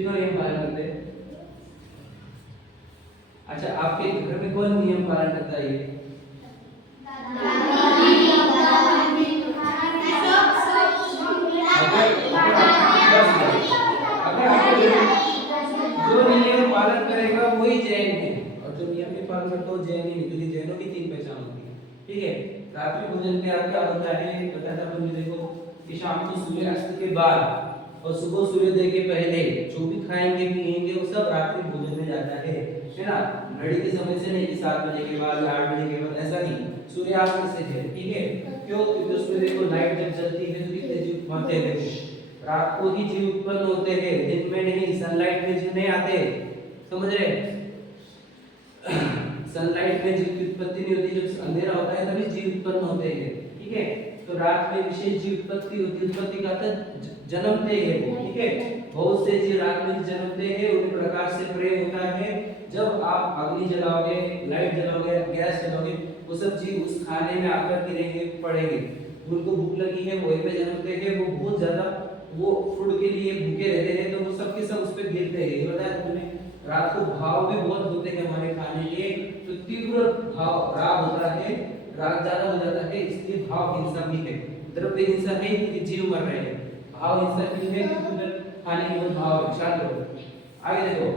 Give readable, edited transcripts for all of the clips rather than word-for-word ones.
तीनों नियम पालन करते हैं। अच्छा, आपके घर में कौन नियम पालन करता है? ये जो नियम पालन करेगा वही जैन है, और जो नियम नहीं पालन करता वो जैन ही नहीं, क्योंकि जैनों की 3 पहचान होती है। ठीक है, रात्रि भोजन के बाद क्या होता है बताया था अपन ने, देखो कि शाम को सूर्यास्त के बाद और सुबह सूर्योदय के पहले जो भी खाएंगे पिएंगे वो सब रात्रि भोजन में जाता है ना। घड़ी के समय से नहीं कि 7 बजे के बाद या 8 बजे के बाद, ऐसा नहीं, सूर्यास्त से है। ठीक है, क्यों? क्योंकि उसमें देखो लाइट जब जलती है तो कितने जीव मरते हैं, रात को ही जीव उत्पन्न होते हैं, दिन में नहीं। सनलाइट में जीव नहीं आते, समझ रहे? सनलाइट में जीव की उत्पत्ति नहीं होती, जब अंधेरा होता है तभी जीव उत्पन्न होते हैं। ठीक है, तो रात में विशेष जीव उत्पत्ति होती है। उत्पत्ति का अर्थ जन्मते हैं वो। ठीक है, बहुत से जीव रात में जन्मते हैं, उन्हें प्रकाश से प्रेम होता है। जब आप अग्नि जलाओगे, लाइट जलाओगे, गैस जलाओगे, वो सब जीव उस खाने में आकर गिरेंगे, पड़ेंगे। उनको भूख लगी है, वहीं पे जन्मते हैं, वो बहुत ज्यादा वो फूड के लिए भूखे रहते हैं, तो वो सब के सब उस पे गिरते हैं। बताया तुमने, रात को भाव भी बहुत होते हैं हमारे खाने के, तो तीव्र भाव राग होता है, राग ज्यादा हो जाता है, इसलिए भाव हिंसा भी है। द्रव्य हिंसा है कि जीव मर रहे हैं, भाव हिंसा भी है क्योंकि खाने के बहुत भाव है। शांत रहो। आगे देखो,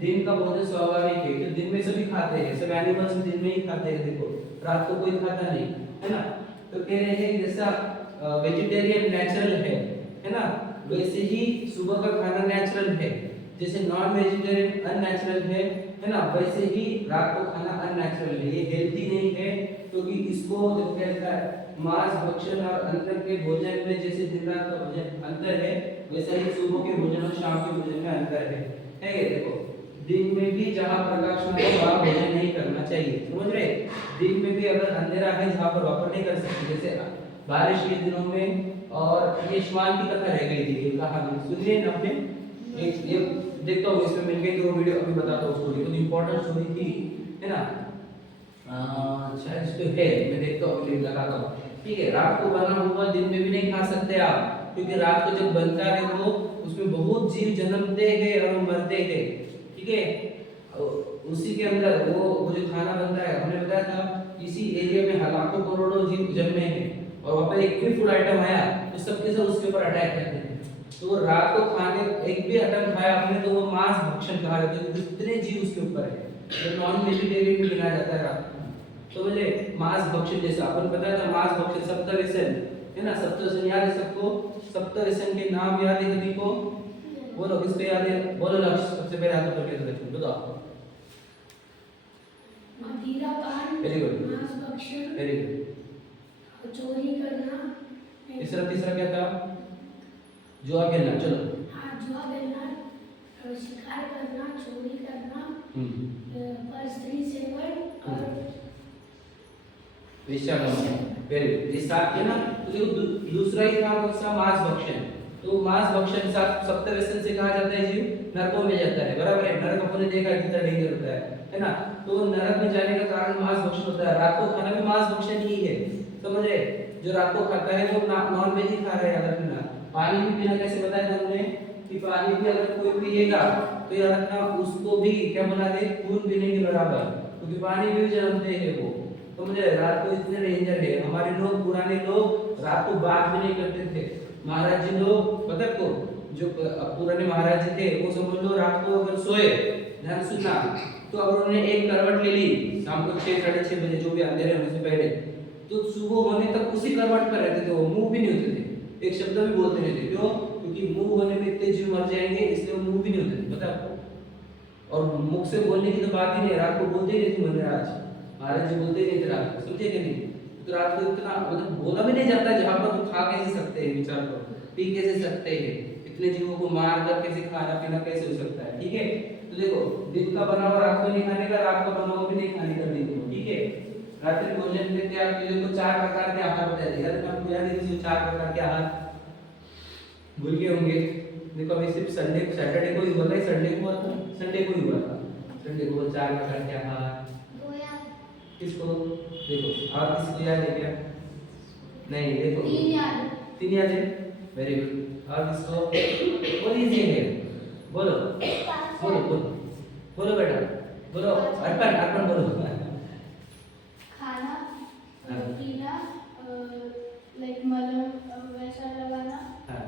दिन का भोजन स्वाभाविक है, तो दिन में सभी खाते हैं, सब एनिमल्स दिन में ही खाते हैं। देखो रात को कोई खाता नहीं है ना। तो कह रहे हैं जैसा वेजिटेरियन नेचुरल है ना, वैसे ही सुबह का खाना नेचुरल है। जैसे नॉन वेजिटेरियन अननेचुरल है ना, वैसे ही रात को खाना अननेचुरल है। ये हेल्दी नहीं है, क्योंकि इसको जब कहता है मांस भक्षण और अंतर के भोजन में जैसे दिन रात का भोजन अंतर है, वैसा ही सुबह के भोजन और शाम के भोजन में अंतर है। देखो, दिन में भी जहाँ प्रकाश में वहाँ भोजन नहीं करना चाहिए, समझ रहे? दिन में भी अगर अंधेरा है जहाँ पर वापर नहीं कर सकते, जैसे बारिश के दिनों में। और ये श्वान की कथा रह गई थी, कहानी सुनिए ना आपने। एक ये देखता हूँ इसमें मिल गई तो वो वीडियो अभी बताता हूँ। स्टोरी तो इंपॉर्टेंट स्टोरी थी, है ना। शायद इस पे है, मैं देखता हूँ लिंक लगाता हूँ। ठीक है, रात को बना हुआ दिन में भी नहीं खा सकते आप, क्योंकि रात को जब बनता है वो उसमें बहुत जीव जन्मते हैं और मरते हैं। ठीक है, उसी के अंदर वो जो खाना बनता है, हमने बताया था इसी एरिया में लाखों करोड़ों जीव जन्मे हैं, और वहाँ पर एक भी फूड आइटम आया तो सबके सब उसके ऊपर अटैक करते हैं। तो रात को खाने एक भी आइटम खाया आपने तो वो मांस भक्षण कहा जाता है, जितने जीव उसके ऊपर है। तो नॉन वेजिटेरियन भी गिना जाता है रात को। तो मुझे मांस भक्षण जैसा अपन पता था, मांस भक्षण सप्तव्यसन है ना। सप्तव्यसन याद है सबको? सप्तव्यसन के नाम याद है सभी को? बोलो किसको याद है? बोलो लक्ष्य, सबसे पहले हाथ ऊपर करके बताओ। मदिरापान, वेरी गुड, मांस भक्षण, वेरी गुड। चोरी करना, तीसरा क्या था? जुआ खेलना। चलो हाँ, जुआ खेलना, शिकार करना, चोरी करना, पर स्त्री सेवन और वेश्या करना। वेरी गुड, ये 7 थे ना। तो देखो दूसरा ही था कौन सा? मांस भक्षण। तो मांस भक्षण सप्तव्यसन से कहा जाता है जीव नरकों में जाता है, बराबर है। नरक अपने देखा है कितना डेंजर होता है ना। तो नरक में जाने का कारण मांस भक्षण होता है। रात को खाना भी मांस भक्षण ही है, समझ रहे? जो रात को खाता है वो नॉन वेज ही खा रहा है। अगर पीना पानी भी पीना, कैसे बताया था हमने कि पानी भी अगर कोई पिएगा तो याद रखना उसको भी क्या बना दे? खून पीने के बराबर, क्योंकि पानी भी जन्मते हैं वो। तो मुझे रात को इतने डेंजर है। हमारे लोग, पुराने लोग रात को बात भी नहीं करते थे। महाराज जी लोग पता को, जो पुराने महाराज जी थे वो समझ लो रात को अगर सोए, ध्यान सुनना, तो अगर उन्होंने एक करवट ले ली शाम को 6 साढ़े 6 बजे, जो भी अंधेरे होने से पहले, तो सुबह होने तक उसी करवट पर रहते थे। वो मुंह भी नहीं होते थे, एक शब्द भी बोलते नहीं थे। क्यों? क्योंकि मुंह होने में इतने जीव मर जाएंगे, इसलिए वो मुंह भी नहीं होते थे, पता आपको। और मुख से बोलने की तो बात ही नहीं, रात को बोलते ही नहीं थे महाराज जी बोलते ही नहीं थे रात को, समझे कि नहीं? तो रात को इतना मतलब बोला भी नहीं जाता, जहाँ पर तो खा कैसे सकते हैं, विचार करो, पी कैसे सकते हैं, इतने जीवों को मार कर कैसे खाना पीना कैसे हो सकता है? ठीक है, तो देखो दिन का बना हुआ रात को नहीं खाने का, रात का बना हुआ भी नहीं खाने का दिन को। ठीक है, रात्रि भोजन में क्या आपको 4 प्रकार के आहार बताए थे, याद आपको याद है किसी 4 प्रकार के आहार? भूल गए होंगे। देखो अभी सिर्फ सैटरडे को ही हुआ था, संडे को हुआ था, संडे को ही हुआ था। संडे को 4 प्रकार के आहार किसको? देखो और किसको याद है क्या? नहीं, देखो 3 याद है। Very good. और किसको? और इजी है, बोलो बोलो बोलो बोलो बेटा, बोलो अर्पण अर्पण बोलो। खाना, हाँ। पीना, लाइक मलहम वैसा लगाना, हाँ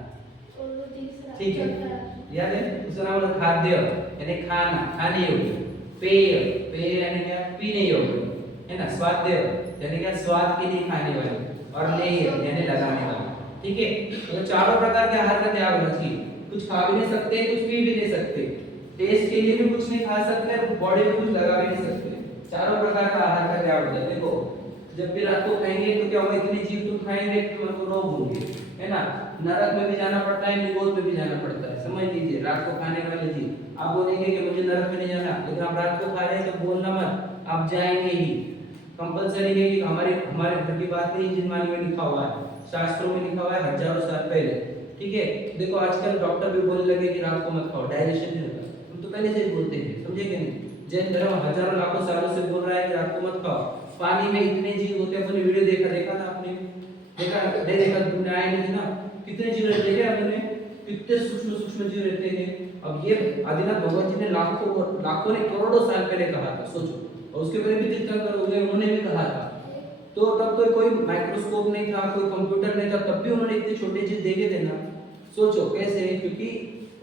और वो तीसरा ठीक है, चौथा। याद है दूसरा नाम है खाद्य यानी खाना खाने योग्य, पेय पेय यानी क्या पीने योग्य, है ना, स्वाद्य यानी क्या स्वाद के लिए खाने वाले, और नेय यानी लगाने वाले। ठीक है, तो चारों प्रकार के आहार का त्याग होना चाहिए, कुछ खा भी नहीं सकते कुछ पी भी नहीं सकते, टेस्ट के लिए भी कुछ नहीं खा सकते और बॉडी में कुछ लगा भी नहीं सकते, चारों प्रकार का आहार का त्याग होता है। देखो जब भी रात को खाएंगे तो क्या होगा, इतने जीव तो खाएंगे तो उनको रोग होंगे, है ना, नरक में भी जाना पड़ता है निगोद में भी जाना पड़ता है, समझ लीजिए रात को खाने वाले जीव। आप बोलेंगे कि मुझे नरक में नहीं जाना, लेकिन आप रात को खा रहे हैं तो बोलना मत, आप जाएंगे ही, कंपलसरी है कि हमारे हमारे घर की बात नहीं, जिनमानी में लिखा हुआ है, शास्त्रों में लिखा हुआ है हजारों साल पहले। ठीक है, देखो आजकल डॉक्टर भी बोलने लगे कि रात को मत खाओ, डाइजेशन नहीं होता, हम तो पहले से ही बोलते हैं, समझे कि नहीं। जैन धर्म हजारों लाखों सालों से बोल रहा है कि रात को मत खाओ। पानी में इतने जीव होते हैं, अपने वीडियो देखा था आपने, देखा नहीं देखा, तुमने आए नहीं थे ना, कितने जीव रहते हैं आपने, कितने सूक्ष्म सूक्ष्म जीव रहते हैं। अब ये आदिनाथ भगवान जी ने लाखों ने करोड़ों साल पहले कहा था, सोचो, और उसके पहले भी तीर्थंकर हो गए, उन्होंने भी कहा था। तो तब तो कोई माइक्रोस्कोप नहीं था, कोई कंप्यूटर नहीं था, तब भी उन्होंने इतने छोटे चीज देखे थे ना, सोचो कैसे है, क्योंकि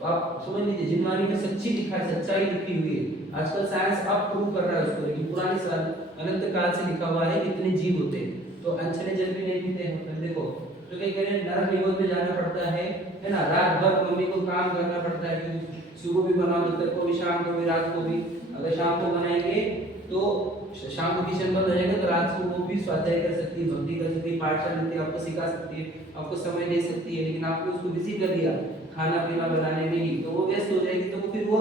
आप समझ लीजिए जिनवानी में सच्ची लिखा है, सच्चाई लिखी हुई है। आजकल साइंस अब प्रूव कर रहा है उसको, लेकिन पुराने साल अनंत काल से लिखा हुआ है कितने जीव होते हैं, तो अनछने जल भी नहीं पीते हैं। देखो तो कहीं कह रहे हैं नरक निगोद में जाना पड़ता है ना, रात भर मम्मी को काम करना पड़ता है, क्योंकि सुबह भी बनाओ, दोपहर को भी, शाम को भी, रात को भी। अगर शाम को बनाएंगे तो शाम को किचन बंद हो जाएगा, तो रात को वो भी स्वाध्याय कर सकती है, भक्ति कर सकती है, पाठशाला लेती है, आपको सिखा सकती है, आपको समय दे सकती है। लेकिन आपने उसको बिजी कर दिया खाना पीना बनाने में ही, तो वो व्यस्त हो जाएगी, तो फिर वो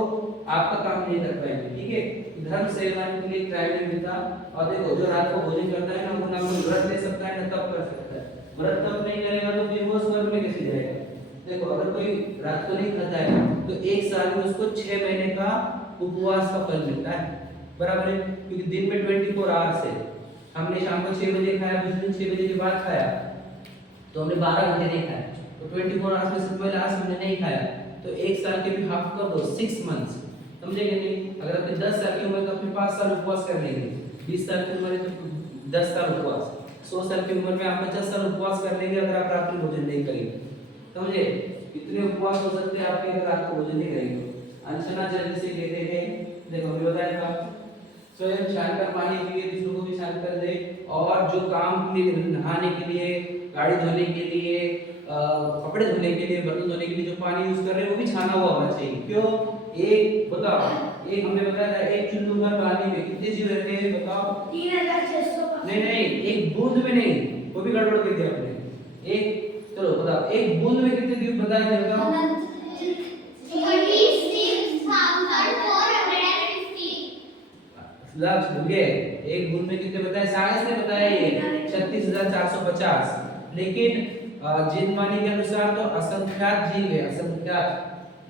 आपका काम नहीं कर पाएंगे। ठीक है, धर्म सेवाएं के लिए टाइम नहीं मिलता। और देखो जो रात को भोजन करता है ना, वो ना कोई व्रत ले सकता है ना तप कर सकता है, व्रत तप नहीं करेगा तो फिर वो स्वर्ग में कैसे जाएगा। देखो अगर कोई रात को नहीं खाता है तो एक साल में उसको 6 महीने का उपवास का फल मिलता है, बराबर है, क्योंकि दिन में 24 आवर्स है। हमने शाम को 6 बजे खाया, दूसरे दिन 6 बजे के बाद खाया, तो हमने 12 घंटे नहीं खाया, तो 24 आवर्स में से 12 आवर्स हमने नहीं खाया, तो एक साल के भी हाफ कर दो, 6 मंथ्स, समझे कि नहीं। अगर अपने 10 साल की उम्र तो अपने 5 साल उपवास कर लेंगे, 20 साल की उम्र है तो 10 साल उपवास, 100 साल की उम्र में आप 50 साल उपवास कर लेंगे अगर आप रात में भोजन नहीं करेंगे, समझे। इतने उपवास हो सकते हैं आपके अगर रात को भोजन नहीं करेंगे। अनशना जल से कहते हैं, देखो हमने बताया था, स्वयं शांत कर पानी पिए, दूसरों को भी शांत कर दे, और जो काम के लिए, नहाने के लिए, गाड़ी धोने के लिए, कपड़े धोने के लिए, बर्तन धोने के लिए जो पानी यूज कर रहे हैं वो भी छाना हुआ होना चाहिए। क्यों, एक बताओ, एक हमने बताया था एक चुल्लू भर पानी में कितने जीव रहते हैं बताओ, 3600। नहीं एक बूंद में नहीं, वो भी गड़बड़ कर दिया आपने। एक चलो बताओ, एक बूंद में कितने जीव बताए थे बताओ, 36,450। लक्ष्य भूल गए, एक बूंद में कितने बताए, साइंस ने बताया ये 36,450, लेकिन जिनवानी के अनुसार तो असंख्यात जीव है, असंख्यात,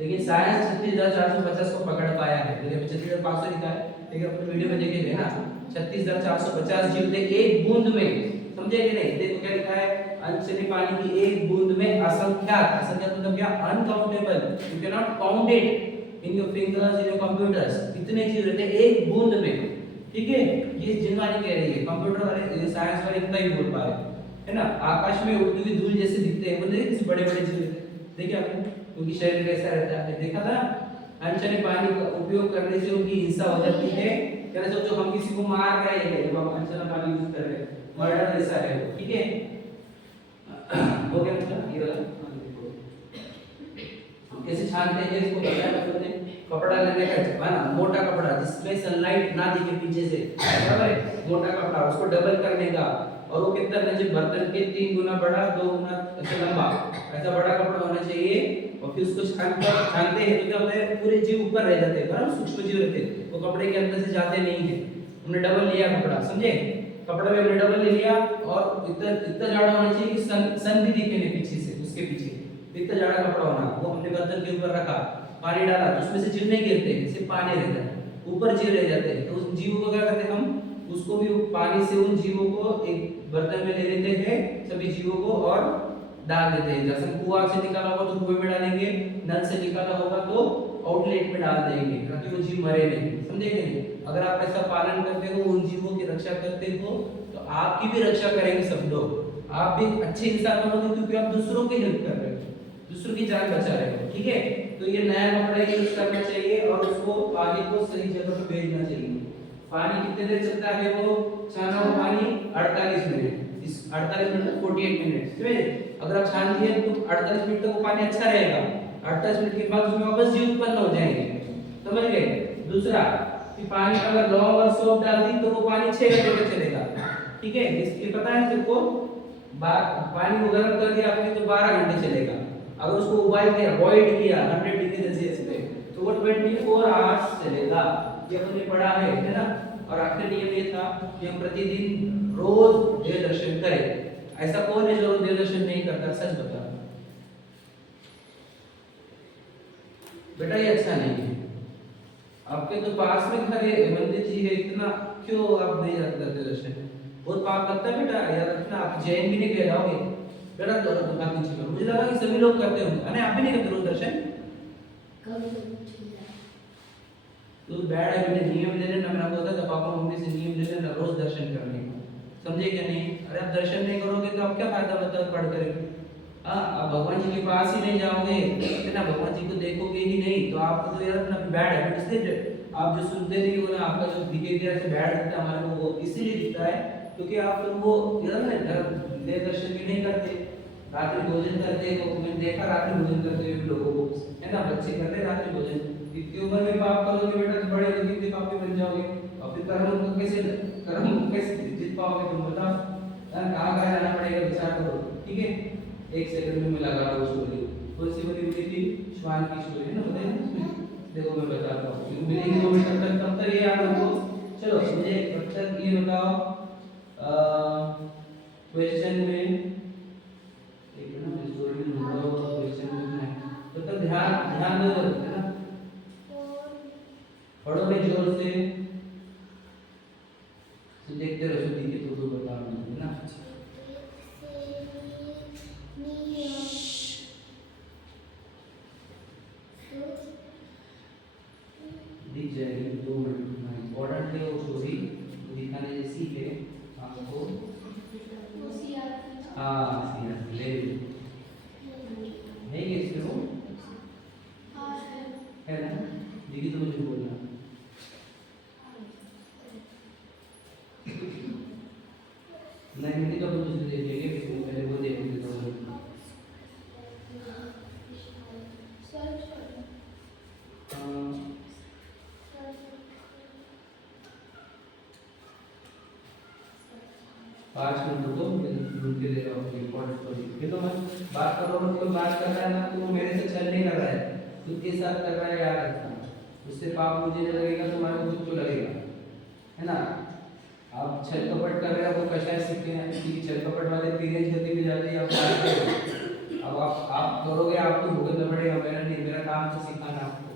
लेकिन साइंस 36,450 को पकड़ पाया है, लेकिन 36,500 लिखा है, लेकिन अपने वीडियो में देखेंगे ना 36,450 जीव थे एक बूंद में, समझे कि नहीं। देखो क्या लिखा है, अनचनी पानी की एक बूंद में असंख्यात, असंख्यात मतलब क्या, uncountable, you can not count it in your fingers, in your computers, इतने जीव रहते हैं एक बूंद में। ठीक है, ये जिनवानी कह रही है, कंप्यूटर वाले साइंस वाले इतना ही बोल पा रहे है ना। आकाश में उड़ती हुई धूल जैसे दिखते हैं, बोले किसी बड़े बड़े जीव देखिए आपने, उनकी शरीर कैसा रहता है, देखा था। अनचने पानी का उपयोग करने से उनकी हिंसा हो जाती है, क्या सोचो हम किसी को मार रहे हैं जब हम अनचना पानी यूज कर रहे हैं, मर्डर जैसा है, ठीक है। हो गया मतलब ये वाला कैसे छानते हैं इसको बताया मतलब ने, कपड़ा लेने का है ना, मोटा कपड़ा जिसमें सनलाइट ना दिखे पीछे से, बराबर है, मोटा कपड़ा, उसको डबल करने का, और वो कितना ना, जब बर्तन के 3 गुना बड़ा 2 गुना ऐसा लंबा, ऐसा बड़ा कपड़ा होना चाहिए, और फिर उसको छानते हैं तो क्या होता है, पूरे जीव ऊपर रह जाते हैं, बराबर, सूक्ष्म जीव रहते हैं, वो कपड़े के अंदर से जाते नहीं है। हमने डबल लिया कपड़ा, समझे, कपड़ा में हमने डबल ले लिया, और इतना इतना जाड़ा होना चाहिए कि सन भी दिखे नहीं पीछे से, उसके पीछे इतना जाड़ा कपड़ा होना, वो हमने बर्तन के ऊपर रखा, पानी डाला तो उसमें से जीव नहीं गिरते, सिर्फ पानी रहता है, ऊपर जीव रह जाते हैं, तो उस जीव को क्या करते हैं हम, उसको भी पानी से उन जीवों को एक बर्तन में ले लेते हैं, सभी जीवों को, और डाल देते हैं। जैसे कुआं से निकाला होगा तो कुएं में डालेंगे, नल से निकाला होगा तो आउटलेट में डाल देंगे ताकि वो जीव मरे नहीं, समझे कि नहीं। अगर आप ऐसा पालन करते हो, उन जीवों की रक्षा करते हो, तो आपकी भी रक्षा करेंगे सब लोग। आप भी अच्छे इंसान बनोगे क्योंकि आप दूसरों की हेल्प कर रहे हो, दूसरों की जान बचा रहे हो, ठीक है। तो ये नया कपड़ा यूज करना चाहिए और उसको पानी को सही जगह पे भेजना चाहिए। पानी कितने देर चलता है वो छाना हुआ पानी 48 मिनट, इस 48 मिनट 48 मिनट, समझे। अगर आप छान दिए तो 48 मिनट तक वो पानी अच्छा रहेगा, 48 मिनट के बाद उसमें वापस जीव उत्पन्न हो जाएंगे, समझ गए। दूसरा कि पानी अगर लौंग और सौंफ डाल दी तो वो पानी 6 घंटे तक चलेगा, ठीक है। इसके पता है सबको, पानी को गर्म कर दिया आपने तो 12 घंटे चलेगा। अगर उसको उबाल दिया, बॉइल्ड किया 100 डिग्री सेल्सियस पे, तो वो 24 आवर्स चलेगा। ये हमने पढ़ा है ना। और आखिरी नियम ये था कि हम प्रतिदिन रोज देव दर्शन करें। ऐसा कौन है जो रोज देव दर्शन नहीं करता, सच बता बेटा, ये अच्छा नहीं है। आपके तो पास में घर है, मंदिर जी है, इतना क्यों आप नहीं जाते देव दर्शन? बहुत पाप लगता है बेटा, याद रखना। आप जैन भी नहीं कह जाओगे बेटा, तो बात नहीं करो। मुझे लगा कि सभी लोग करते होंगे, अरे आप भी नहीं करते रोज दर्शन? तो बैड हैबिट, नियम ले लेना। मैं आपको बताता, पापा मम्मी से नियम ले लेना रोज दर्शन करने का, समझे क्या नहीं। अरे आप दर्शन नहीं करोगे तो आप क्या फायदा बताओ पढ़ कर। हाँ, आप भगवान जी के पास ही नहीं जाओगे, है ना, भगवान जी को देखोगे ही नहीं, तो आपको तो यार अपना बैड हैबिट से आप जो सुनते नहीं हो ना, आपका जो बिहेवियर से बैड दिखता है हमारे को, वो इसीलिए दिखता है क्योंकि आप लोग वो यार ना देव दर्शन भी नहीं करते, रात्रि भोजन करते हो। मैंने देखा रात्रि भोजन करते हुए लोगों को, है ना, बच्चे करते हैं रात्रि भोजन। इतनी उम्र में पाप करोगे बेटा तो बड़े होके भी पापी बन जाओगे, और फिर कर्म को कैसे जीत पाओगे तुम बताओ। कहाँ कहाँ जाना पड़ेगा, विचार करो, ठीक है। एक सेकंड में मैं लगा रहा हूँ स्टोरी। कौन सी बोली मुझे थी? श्वान की स्टोरी है ना, बताइए उसमें। देखो मैं बताता हूँ, मिलेंगे 2 मिनट तब तक ये याद रखो। चलो मुझे तब तक ये बताओ, क्वेश्चन में एक ना स्टोरी में बताओ, क्वेश्चन में तो तब ध्यान दो, है ना, पढ़ो में जोर से, तो देखते रहो सुधी के तो बता रहा हूँ ना। दिख जाएगी 2 मिनट में। इम्पोर्टेंट है वो स्टोरी, दिखाने जैसी है आपको। हाँ ले है ये इसमें वो है ना, दीदी तो मुझे बोलना। नहीं नहीं तो हम दूसरे देख लेंगे, पहले वो देख लेते हैं। पाँच मिनट रुको, ढूंढ के ले रहा हूँ इम्पोर्टेंट स्टोरी। फिर तो मैं बात कर रहा हूँ, कोई बात कर रहा है ना, तो वो मेरे से छल नहीं कर रहा है, खुद के साथ कर रहा है यार, उससे पाप मुझे नहीं लगेगा, तुम्हारे को खुद को लगेगा, है ना। आप छल कपट कर रहे हो, वो कशा सीखते हैं, क्योंकि छल कपट वाले पीरियड होती भी जाती है। अब आप करोगे, आपको भुगतना पड़ेगा। मेरा नहीं, मेरा काम तो सिखाना आपको,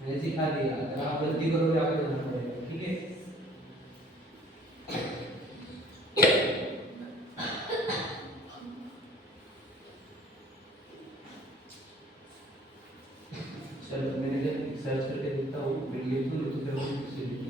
मैंने सिखा दिया। अगर आप गलती करोगे आपको करना पड़ेगा, ठीक है। चलो मैंने सर्च करके देखता हूँ, मैं लिख दूँ तो फिर वो किसी लिखी।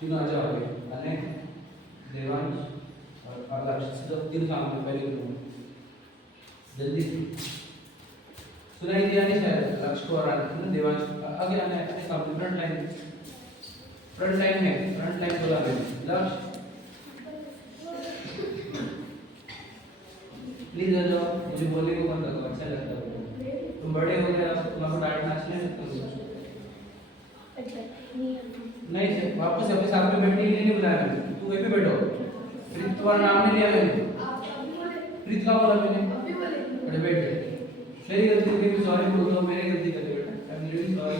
तीनों आ जाओगे, अने देवांश और लक्ष्य, तो 3 काम में पहले करूँगा जल्दी। सुनाई दिया नहीं शायद, लक्ष्य को और देवांश आगे आना है, काम फ्रंट लाइन। फ्रंट लाइन है, फ्रंट लाइन बोला मैंने। लक्ष्य प्लीज आ जाओ, मुझे बोलने को मत लगा, अच्छा लगता है। तुम बड़े हो गए, अब तुम्हारा डांटना नहीं सकते हो। नहीं सर, वापस अपने साथ में बैठने के लिए नहीं बुलाया मैंने, तू वहीं पे बैठो। प्रीत, तुम्हारा नाम नहीं लिया मैंने। प्रीत का बोला मैंने, अरे बैठ जा। मेरी गलती के लिए सॉरी बोल दो, मेरी गलती कर बेटा, आई एम रियली सॉरी।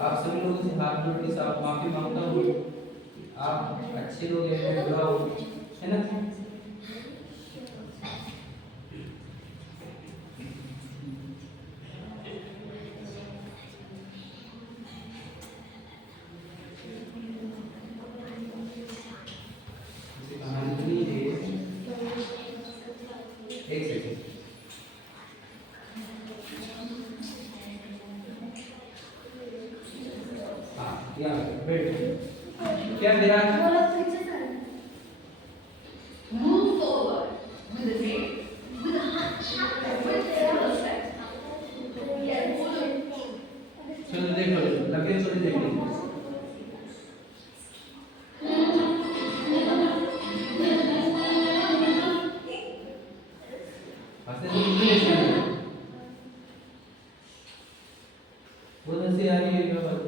आप सभी लोगों से हाथ जोड़ के साथ माफी मांगता हूँ। आप अच्छे लोग हैं, मैं बुरा हूँ, है ना? एक सेकंड। हाँ, यहाँ बैठ। क्या विराज? Move forward with a grip, with a hunch, and with self-respect. Yes. चलो देख लो, लगे थोड़ी देख लो। बहुत हंसी आ रही है क्या बात?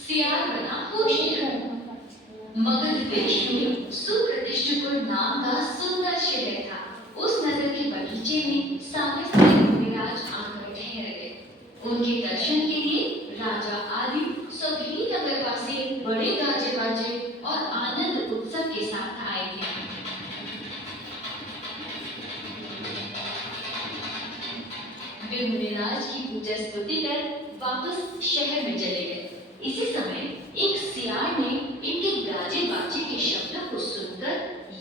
सियार बना होशियार। मगध देश में सुप्रतिष्ठित नाम का सुंदर शहर था। उस नगर के बगीचे में सामने से मुनिराज आकर ठहर गए। उनके दर्शन के लिए राजा आदि सभी नगरवासी बड़े गाजे बाजे और आनंद उत्सव के साथ आए थे। वे मुनिराज की पूजा स्तुति कर वापस शहर में चले गए। इसी समय एक सियार ने इनके गाजे बाजे के शब्दों को सुनकर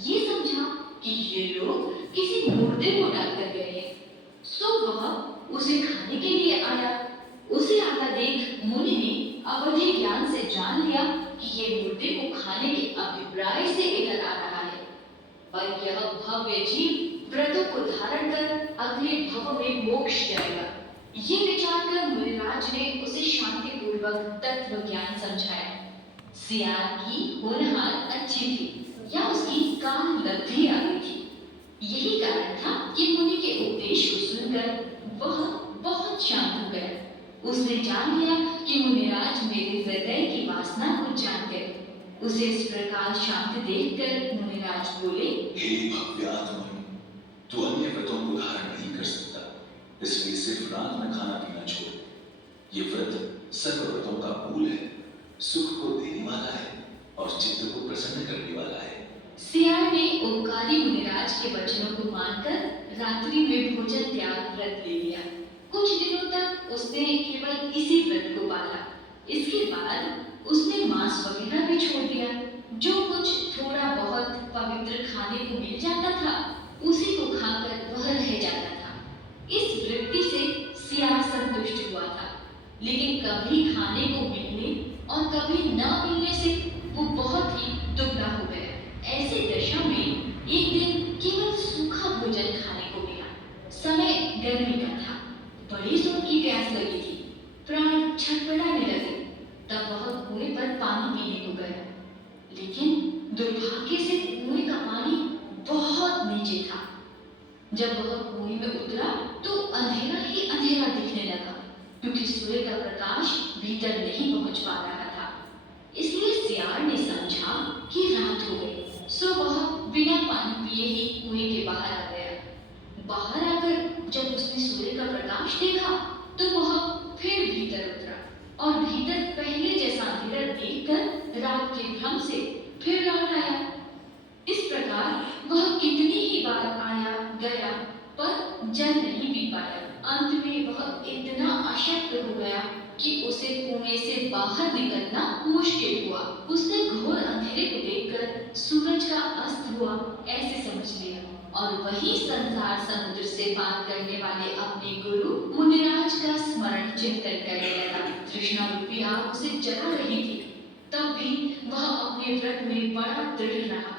ये समझा कि ये लोग किसी मुर्दे को डालकर गए हैं। सो वह उसे खाने के लिए आया। उसे आता देख मुनि ने अवधि ज्ञान से जान लिया कि ये मुर्दे को खाने के अभिप्राय से इधर आ रहा है और यह भव्य जीव व्रतों को धारण कर अगले भव में मोक्ष जाएगा। ये विचार कर मुनिराज ने उसे शांतिपूर्वक तत्व ज्ञान समझाया। सियार की होनहार अच्छी थी या उसकी कान लब्धि आ गई थी। यही कारण था कि मुनि के उपदेश को सुनकर वह बहुत शांत हो गया। उसने जान लिया कि मुनिराज मेरे हृदय की वासना को जानते हैं। उसे इस प्रकार शांत देखकर मुनिराज बोले, हे भव्यात्मा, तू अन्य व्रतों को धारण नहीं कर सकता, इसलिए सिर्फ रात में खाना पीना छोड़। ये व्रत सर्व व्रतों का मूल है, सुख को देने वाला है और चित्त को प्रसन्न करने वाला है। सियार ने ओंकारी मुनिराज के वचनों को मानकर रात्रि में भोजन त्याग व्रत ले लिया। कुछ दिनों तक उसने केवल इसी व्रत को पाला। इसके बाद उसने मांस वगैरह भी छोड़ दिया। जो कुछ थोड़ा बहुत पवित्र खाने को मिल जाता था उसी को खाकर वह रह जाता था। इस वृत्ति से सियार संतुष्ट हुआ था, लेकिन कभी खाने को मिलने और कभी न मिलने से वो बहुत ही दुबला हो गया। ऐसी दशा में एक दिन केवल सूखा भोजन खाने को मिला। समय गर्मी का था, बड़ी जोर की प्यास लगी थी, प्राण छटपटाने लगे। तब वह कुएं पर पानी पीने को गया, लेकिन दुर्भाग्य से कुएं का पानी बहुत नीचे था। जब वह कुएं में उतरा तो अंधेरा ही अंधेरा दिखने लगा, क्योंकि सूर्य का प्रकाश भीतर नहीं पहुंच पा रहा था। इसलिए सियार ने समझा कि रात हो गई, सो वह बिना पानी पिए ही कुएं के बाहर आ गया। बाहर आकर जब उसने सूर्य का प्रकाश देखा तो वह फिर भीतर उतरा और भीतर पहले जैसा अंधेरा देखकर रात के भ्रम से फिर लौट आया। इस प्रकार वह कितनी ही बार आया गया पर जल नहीं पी पाया। अंत में वह इतना अशक्त हो गया कि उसे कुएं से बाहर निकलना मुश्किल हुआ। उसने घोर अंधेरे को देखकर सूरज का अस्त हुआ ऐसे समझ लिया और वही संसार समुद्र से पार करने वाले अपने गुरु मुनिराज का स्मरण चिंतन करने लगा। तृष्णा रूपी आग उसे जला रही थी। तब भी वह अपने व्रत में बड़ा दृढ़ रहा।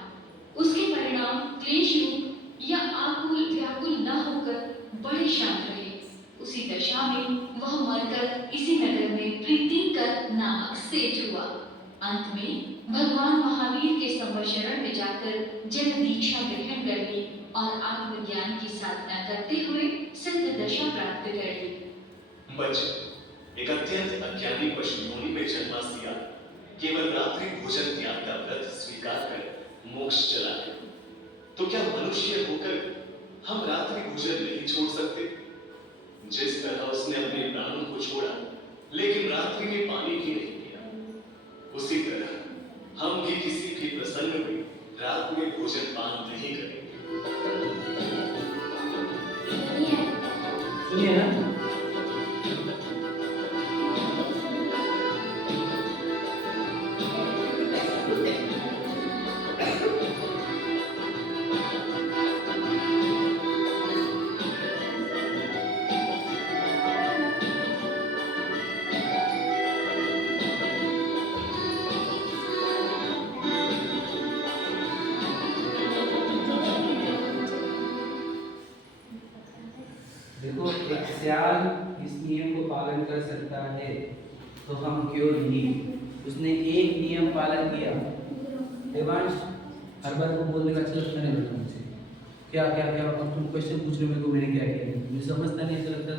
उसके परिणाम क्लेश रूप या आकुल व्याकुल न होकर बड़े शांत रहे। उसी दशा में वह मरकर इसी नगर में प्रीतिकर नामक सेठ हुआ। अंत में भगवान महावीर के संवशरण में जाकर जन दीक्षा ग्रहण कर ली और आत्मज्ञान की साधना करते हुए सिद्ध दशा प्राप्त कर ली। बच्चे एक अत्यंत अज्ञानी पशु योनि में जन्मा सिया केवल रात्रि भोजन त्याग का व्रत स्वीकार कर मोक्ष चला गया। तो क्या मनुष्य होकर हम रात्रि भोजन नहीं छोड़ सकते? जिस तरह उसने अपने प्राणों को छोड़ा लेकिन रात्रि में पानी भी नहीं पिया, उसी तरह हम भी किसी भी प्रसंग में रात में भोजन पान नहीं करेंगे। सुनिए ना, देखो एक सियाल इस नियम को पालन कर सकता है तो हम क्यों नहीं। उसने एक नियम पालन किया। देवांश हर बार को बोलने का अच्छा लगता नहीं बेटा मुझे। क्या क्या क्या अब तुम क्वेश्चन पूछ रहे हो मेरे को, मैंने क्या किया मुझे समझता नहीं अच्छा लगता है।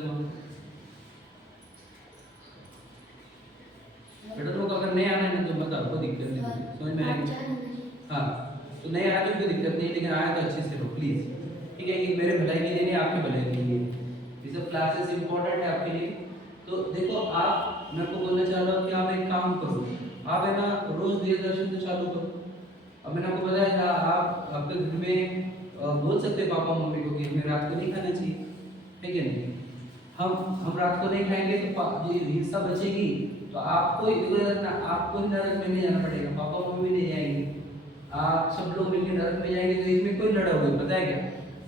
बेटा तुमको अगर नहीं आना है ना तो बताओ, कोई दिक्कत नहीं, समझ में आएगी। हाँ तो नहीं आया तो कोई दिक्कत नहीं, लेकिन आया तो अच्छे से रहो प्लीज, ठीक है। ये मेरे भलाई के लिए नहीं, आपके भलाई के लिए। ये सब क्लासेस इंपॉर्टेंट है आपके लिए। तो देखो आप, मैं आपको बोलना चाह रहा हूँ कि आप एक काम करो, आप है ना रोज देव दर्शन तो चालू करो। अब मैंने आपको बताया था आप अपने घर में बोल सकते पापा मम्मी को कि हमें रात को नहीं खाना चाहिए, है कि नहीं। हम रात को नहीं खाएंगे तो ये हिस्सा बचेगी, तो आपको आपको नरक में नहीं जाना पड़ेगा, पापा मम्मी भी नहीं जाएंगे, आप सब लोग मिलकर नरक में जाएंगे। तो इसमें कोई लड़ा हुआ पता है क्या,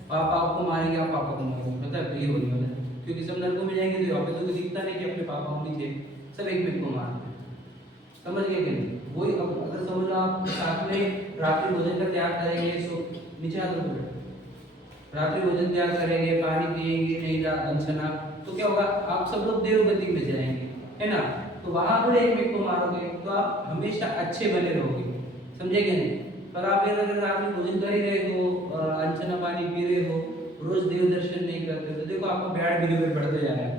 पापा आपको मारेंगे आप पापा को मारेंगे, पता है तो ये होने वाला है। क्योंकि सब नरकों में जाएंगे तो यहाँ पे तो कोई दिखता नहीं कि अपने पापा मम्मी थे, सब एक में को मारते हैं, समझ गए कि नहीं। वही अब अगर समझ लो आप साथ में रात्रि भोजन का त्याग करेंगे, सो नीचे हाथ रखो बेटा, रात्रि भोजन त्याग करेंगे, पानी पिएंगे नहीं दंशना, तो क्या होगा आप सब लोग देवगति में जाएंगे, है ना। तो वहां पर एक में को मारोगे तो आप हमेशा अच्छे बने रहोगे, समझे कि नहीं। पर आप अगर रात्रि भोजन कर ही रहे हो, अंशना पानी पी रहे हो, रोज देव दर्शन नहीं करते, तो देखो आपका बैड बिहेवियर बढ़ते जा रहा है।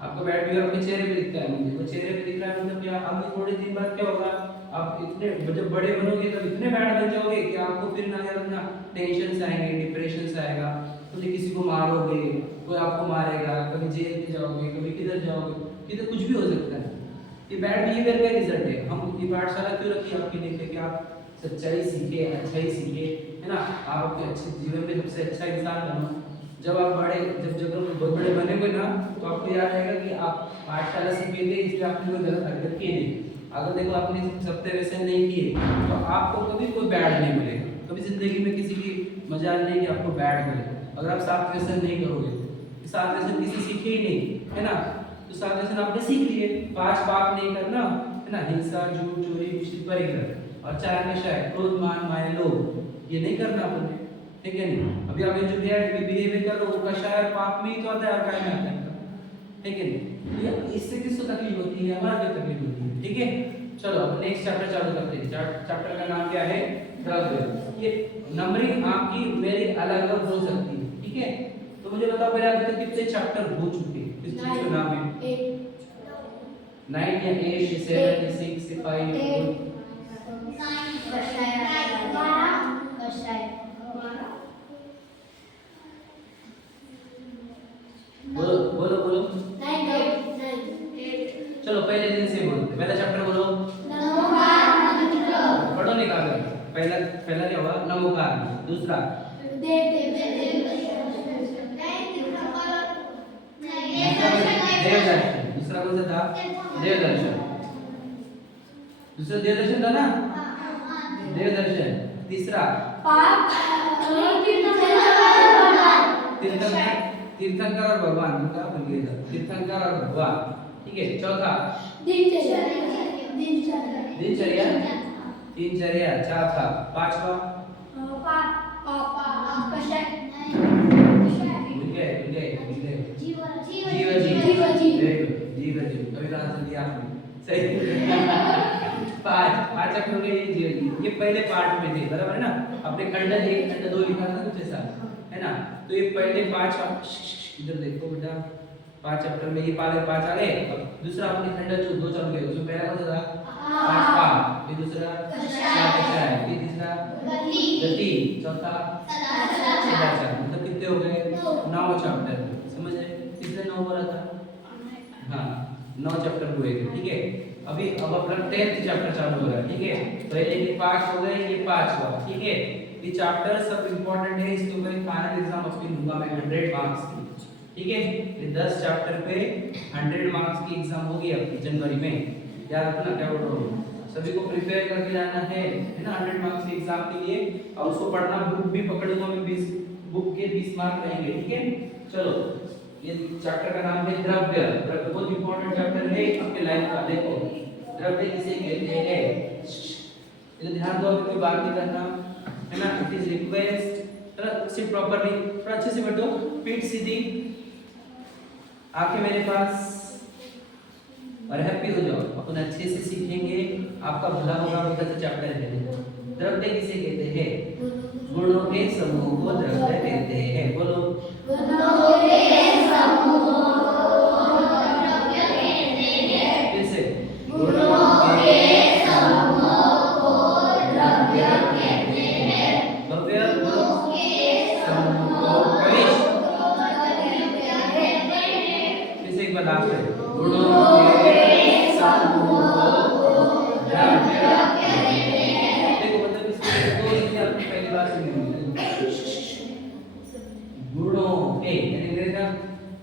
आपका बैड बिहेवियर आपके चेहरे पे दिखता है, मुझे वो चेहरे पे दिख रहा है, मतलब क्या अभी थोड़े दिन बाद क्या होगा, आप इतने जब बड़े बनोगे तब इतने बैड बन जाओगे कि आपको फिर ना टेंशन आएंगे, डिप्रेशन आएगा, तो किसी को मारोगे, कोई आपको मारेगा, कभी जेल में जाओगे, कभी किधर जाओगे, किधर कुछ भी हो सकता है। ये बैड बिहेवियर का रिजल्ट है। हम ये पाठशाला क्यों रखी है आपके लिए कि आप सच्चाई सीखे, अच्छाई सीखे, है ना। आप अपने अच्छे जीवन में सबसे अच्छा इंसान बनो। जब आप बहुत बड़े बनेंगे ना तो आपको याद आएगा कि आप पाठशाला सीखे थे इसलिए आपने कोई गलत हरकत की नहीं। अगर देखो आपने सत्य व्यसन नहीं किए तो आपको कभी कोई बैड नहीं मिलेगा, कभी जिंदगी में किसी की मजाल नहीं कि आपको बैड मिले। अगर आप सात व्यसन नहीं करोगे, सात व्यसन किसी सीखे ही नहीं, है ना, तो सात व्यसन आपने सीख लिए। 5 पाप नहीं करना, है ना, हिंसा, झूठ, चोरी, मुश्किल परिग्रह, और 4 नशा है, क्रोध, मान, माया, लोभ, ये नहीं करना आपने, ठीक है नहीं। अभी आप ये जो बिहेवियर कर रहे हो वो कषाय और पाप में ही तो आता है, और काय में आता है, ठीक है नहीं। ये इससे किसको तकलीफ होती है, हमारे को तकलीफ होती है, ठीक है। चलो अब नेक्स्ट चैप्टर चालू करते हैं। चैप्टर का नाम क्या है, द्रव्य। ये नंबरिंग आपकी मेरी अलग अलग हो सकती है, ठीक है। तो मुझे बताओ पहले अभी तक कितने चैप्टर हो चुके हैं, किस चीज का नाम है, 9 या 8 7 6 5 बोलो बोलो बोलो, चलो पहले दिन से बोलो, पहला चैप्टर बोलो, पढ़ो नहीं कहा पहला क्या हुआ, नमोकार। दूसरा देवदर्शन, दूसरा कौन सा था, देवदर्शन, दूसरा देवदर्शन था ना, देवदर्शन। तीसरा तीर्थंकर और भगवान, क्या भूल गए, तीर्थंकर और भगवान, ठीक है। चौथा दिनचर्या, दिनचर्या, चौथा। पांचवा भूल गए। जीवन। अभी तो आंसर दिया आपने, सही। पांच चैप्टर हो गए ये जीवन। ये पहले पार्ट में थे, बराबर है ना? आपने खंड 1 खंड 2 लिखा था कुछ ऐसा, है ना? तो ये पहले 5 इधर देखो बेटा, 5 चैप्टर में ये पहले 5 आ गए। अब दूसरा आपने खंड 2 चल गए। उसमें पहला कौन सा था? 5 फिर दूसरा कषाय, फिर तीसरा गति, चौथा सदाचार। मतलब कितने हो गए? 9 चैप्टर। समझ रहे? कितने 9 बोला था? हाँ, 9 चैप्टर हुए थे, ठीक है। अभी अब अपना 10th चैप्टर चालू हो रहा है, ठीक है। पहले के 5 हो गए, ये 5 हुआ, ठीक है। ये चैप्टर सब इंपॉर्टेंट है, इसके ऊपर फाइनल एग्जाम आपकी दूंगा मैं 100 मार्क्स की, ठीक है। ये 10 चैप्टर पे 100 मार्क्स की एग्जाम होगी अब जनवरी में। याद रखना, क्या बोल रहा हूँ, सभी को प्रिपेयर करके जाना है ना 100 मार्क्स के एग्जाम के लिए। और उसको पढ़ना, बुक भी पकड़ूंगा मैं, 20 बुक के 20 मार्क रहेंगे, ठीक है। चलो, ये चैप्टर का नाम है द्रव्य। द्रव्य बहुत इंपॉर्टेंट चैप्टर है आपके लाइफ का। देखो, द्रव्य किसे कहते हैं, इधर ध्यान दो, कोई बात नहीं करना, है ना? It is request, sit properly, थोड़ा अच्छे से बैठो, पीठ सीधी, आंखें मेरे पास, और हैप्पी हो जाओ। अपन अच्छे से सीखेंगे, आपका भला होगा। बहुत अच्छा चैप्टर है। द्रव्य किसे कहते हैं? गुणों के समूह को द्रव्य कहते हैं। बोलो,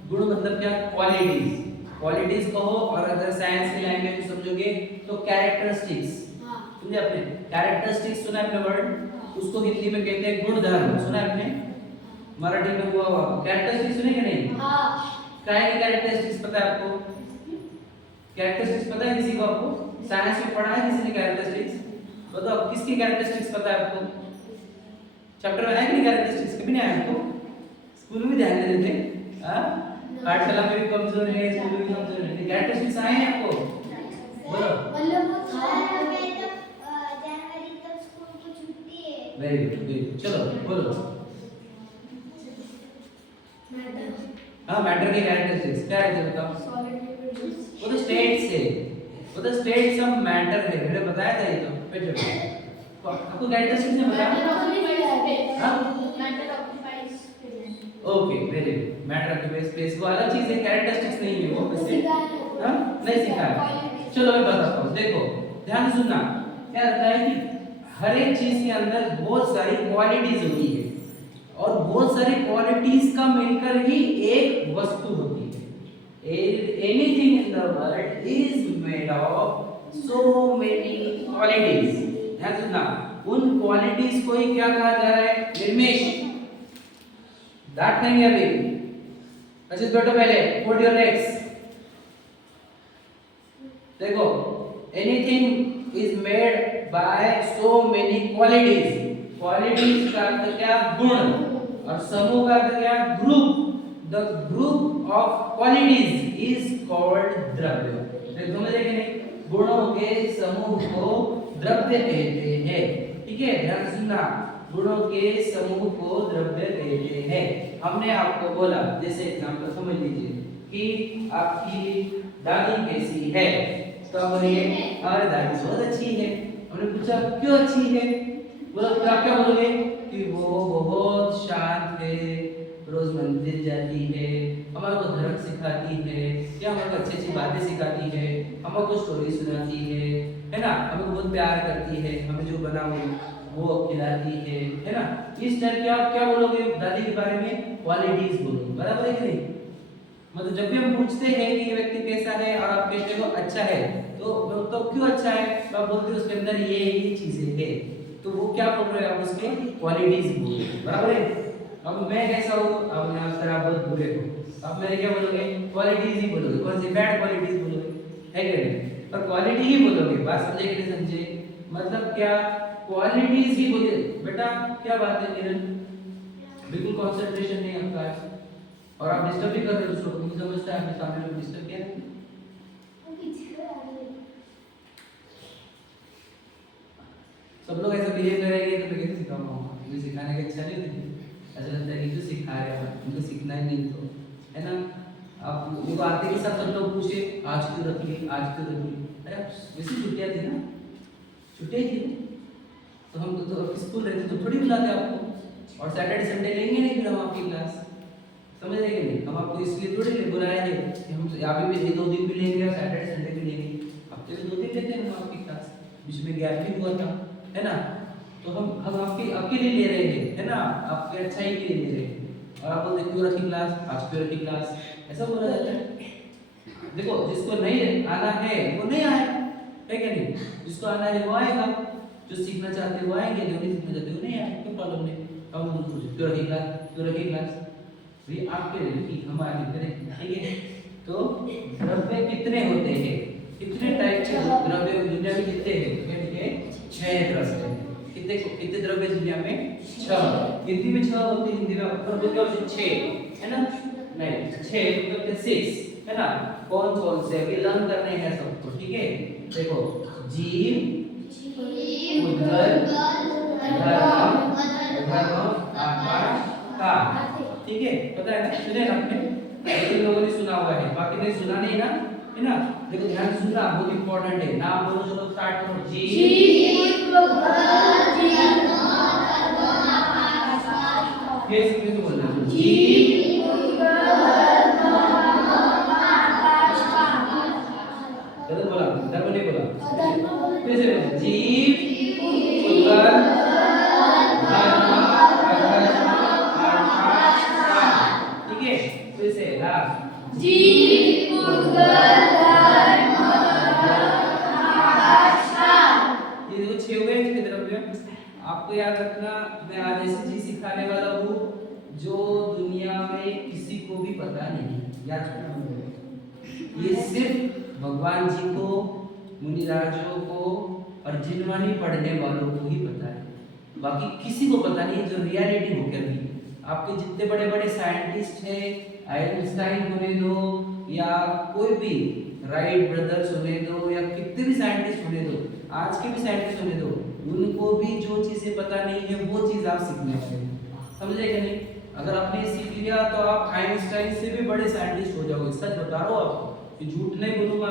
गुण मतलब क्या? क्वालिटीज। क्वालिटीज कहो, और अगर साइंस की लैंग्वेज में समझोगे तो कैरेक्टरिस्टिक्स। समझे आपने? कैरेक्टरिस्टिक्स सुना है आपने वर्ड? उसको हिंदी में कहते हैं गुणधर्म। सुना है आपने? मराठी में हुआ कैरेक्टरिस्टिक्स सुने कि नहीं? क्या है कैरेक्टरिस्टिक्स, पता है आपको? कैरेक्टरिस्टिक्स पता है किसी को? आपको साइंस में पढ़ा है किसी ने कैरेक्टरिस्टिक्स? बताओ, किसकी कैरेक्टरिस्टिक्स पता है आपको? चैप्टर में है कि नहीं कैरेक्टरिस्टिक्स? कभी नहीं आया आपको? स्कूल में ध्यान दे देते, हां? पाठशाला में भी कमजोर है, स्कूल में भी कमजोर है। कैरेक्टरिस्टिक्स आए हैं आपको? बोलो। मतलब वो जनवरी तक स्कूल की छुट्टी है। वेरी गुड, चलो बोलो। हाँ, मैटर की कैरेक्टरिस्टिक्स क्या है बताओ? वो तो स्टेट्स है, वो तो स्टेट्स ऑफ मैटर है। मैंने बताया था ये तो। फिर आपको कैरेक्टरिस्टिक्स ने बताया? हाँ, okay, very good. Matter occupies space वो अलग चीज है, कैरेक्टरिस्टिक्स नहीं है वो। वैसे हां, नहीं सीखा है। चलो मैं बताता हूं। देखो, ध्यान से सुनना। क्या रहता है कि हर एक चीज के अंदर बहुत सारी क्वालिटीज होती है, और बहुत सारी क्वालिटीज का मिलकर ही एक वस्तु होती है। Anything in the world is made of so many qualities. ध्यान सुनना, उन क्वालिटीज को ही क्या कहा जा रहा है? निर्मेश। डांट नहीं है अभी। अच्छे से बैठो, पहले पुट योर लेग्स। देखो, anything is made bye so many qualities. Qualities का अर्थ क्या? गुण। और समूह का अर्थ क्या? Group. The group of qualities is called द्रव्य। समझे कि नहीं? गुणों के समूह को द्रव्य कहते हैं, ठीक है। ध्यान सुनना, गुणों के समूह को द्रव्य कहते हैं। हमने आपको बोला, जैसे एग्जांपल समझ लीजिए कि आपकी दादी कैसी है, तो आप बोलिए हमारी दादी बहुत अच्छी है। हमने पूछा क्यों अच्छी है? बोला, तो आप क्या बोलोगे? कि वो बहुत शांत है, रोज मंदिर जाती है, हमारे को धर्म सिखाती है, या हमारे को अच्छी अच्छी बातें सिखाती है, हमको स्टोरी सुनाती है ना? हमें बहुत प्यार करती है, हमें जो बना वो खिलाती है ना? इस टाइप के आप क्या बोलोगे दादी के बारे में? क्वालिटीज बोलोगे, बराबर है कि नहीं? मतलब जब भी हम पूछते हैं कि ये व्यक्ति कैसा है और आप कहते हो अच्छा है, तो क्यों अच्छा है? तो आप बोलते हो उसके अंदर ये चीजें है, तो वो क्या बोल रहे हैं आप? उसके क्वालिटीज बोल रहे हैं, बराबर है। अब मैं कैसा हूँ? अब मैं आप तरह बहुत बुरे हो, अब मेरे क्या बोलोगे? क्वालिटीज ही बोलोगे। कौन सी? बैड क्वालिटीज बोलोगे, है कि नहीं? और क्वालिटी ही बोलोगे, बात समझे कि नहीं समझे? मतलब क्या क्वालिटीज ही बोलिए बेटा। क्या बात है किरण, बिल्कुल कंसंट्रेशन नहीं आपका आज, और आप डिस्टर्ब भी कर रहे हो दूसरों को, मुझे समझता है आपने सामने लोग डिस्टर्ब किया नहीं। सब लोग ऐसा बिहेव करेंगे तो मैं कैसे सिखाऊंगा? मुझे सिखाने का इच्छा नहीं होती, ऐसा लगता है कि क्यों सिखा रहे हैं, मुझे सीखना ही नहीं तो, है ना? आप मुझे आते के साथ सब लोग पूछे आज क्यों रख ली, आज क्यों रख ली? अरे वैसी छुट्टियां थी ना, छुट्टियां थी तो हम तो स्कूल रहते तो थोड़ी बुलाते आपको, और सैटरडे संडे लेंगे नहीं फिर हम आपकी क्लास, समझ रहे कि नहीं? हम आपको इसलिए थोड़ी बुलाए हैं कि हम यहाँ भी 2 दिन भी लेंगे और सैटरडे संडे भी लेंगे, हफ्ते में 2 दिन लेते हैं हम आपकी क्लास, बीच में गैप भी हुआ था, है ना? तो हम आपके लिए ले रहे हैं, है ना? आपके अच्छाई के लिए ले रहे हैं, और आप बोलते क्यों रखी क्लास, आज क्यों रखी क्लास, ऐसा बोला जाता है। देखो जिसको नहीं आना है वो नहीं आए, है क्या नहीं? जिसको आना है वो आएगा, जो सीखना चाहते हैं वो आएंगे, जो नहीं सीखना चाहते वो नहीं आएंगे, कोई प्रॉब्लम नहीं। हम बोलते क्यों रखी क्लास, क्यों रखी क्लास, ये आपके लिए नहीं, हमारे लिए करें, ठीक है? तो द्रव्य कितने होते हैं, कितने टाइप के द्रव्य दुनिया में कितने हैं? ठीक है 6 द्रव्य। कितने द्रव्य दुनिया में? 6। हिंदी में 6 होते हैं, हिंदी में ऊपर बोलते हैं 6, है ना? नहीं 6 मतलब 6, है ना? कौन कौन से अभी लर्न करने हैं सबको, ठीक है? देखो जीव, उदर, धर्म, आकाश, काल, ठीक है? पता है ना, सुने ना आपने? ऐसे लोगों ने सुना हुआ है, बाकी ने सुना नहीं ना, है ना? देखो ध्यान से सुनना, बहुत इंपॉर्टेंट है। नाम बोलो, चलो स्टार्ट करो। कैसे बोलना? गलत बोला, धर्म नहीं बोला, कैसे बोला? जीव, उदर, धर्म, आकाश, काल, ठीक है? कैसे लास्ट जीव, उदर, धर्म, आकाश, काल, ये देखो 6 हुए इसके द्रव्य। आपको याद रखना, मैं आज ऐसी चीज सिखाने वाला हूँ जो दुनिया में किसी को भी पता नहीं, याद रखना। ये सिर्फ भगवान जी को, मुनिराजों को और जिनवानी पढ़ने वालों को ही पता है, बाकी किसी को पता नहीं है। जो रियलिटी हो क्या भी, आपके जितने बड़े बड़े साइंटिस्ट हैं, आइंस्टाइन होने दो या कोई भी राइट ब्रदर्स होने दो या कितने भी साइंटिस्ट होने दो, आज के भी साइंटिस्ट होने दो, उनको भी जो चीजें पता नहीं है वो चीज आप सीखने वाले हैं, समझे कि नहीं? अगर आपने सीख लिया तो आप आइंस्टाइन से भी बड़े साइंटिस्ट हो जाओगे, सच बता रहा हूं आपको, कि झूठ नहीं बोलूंगा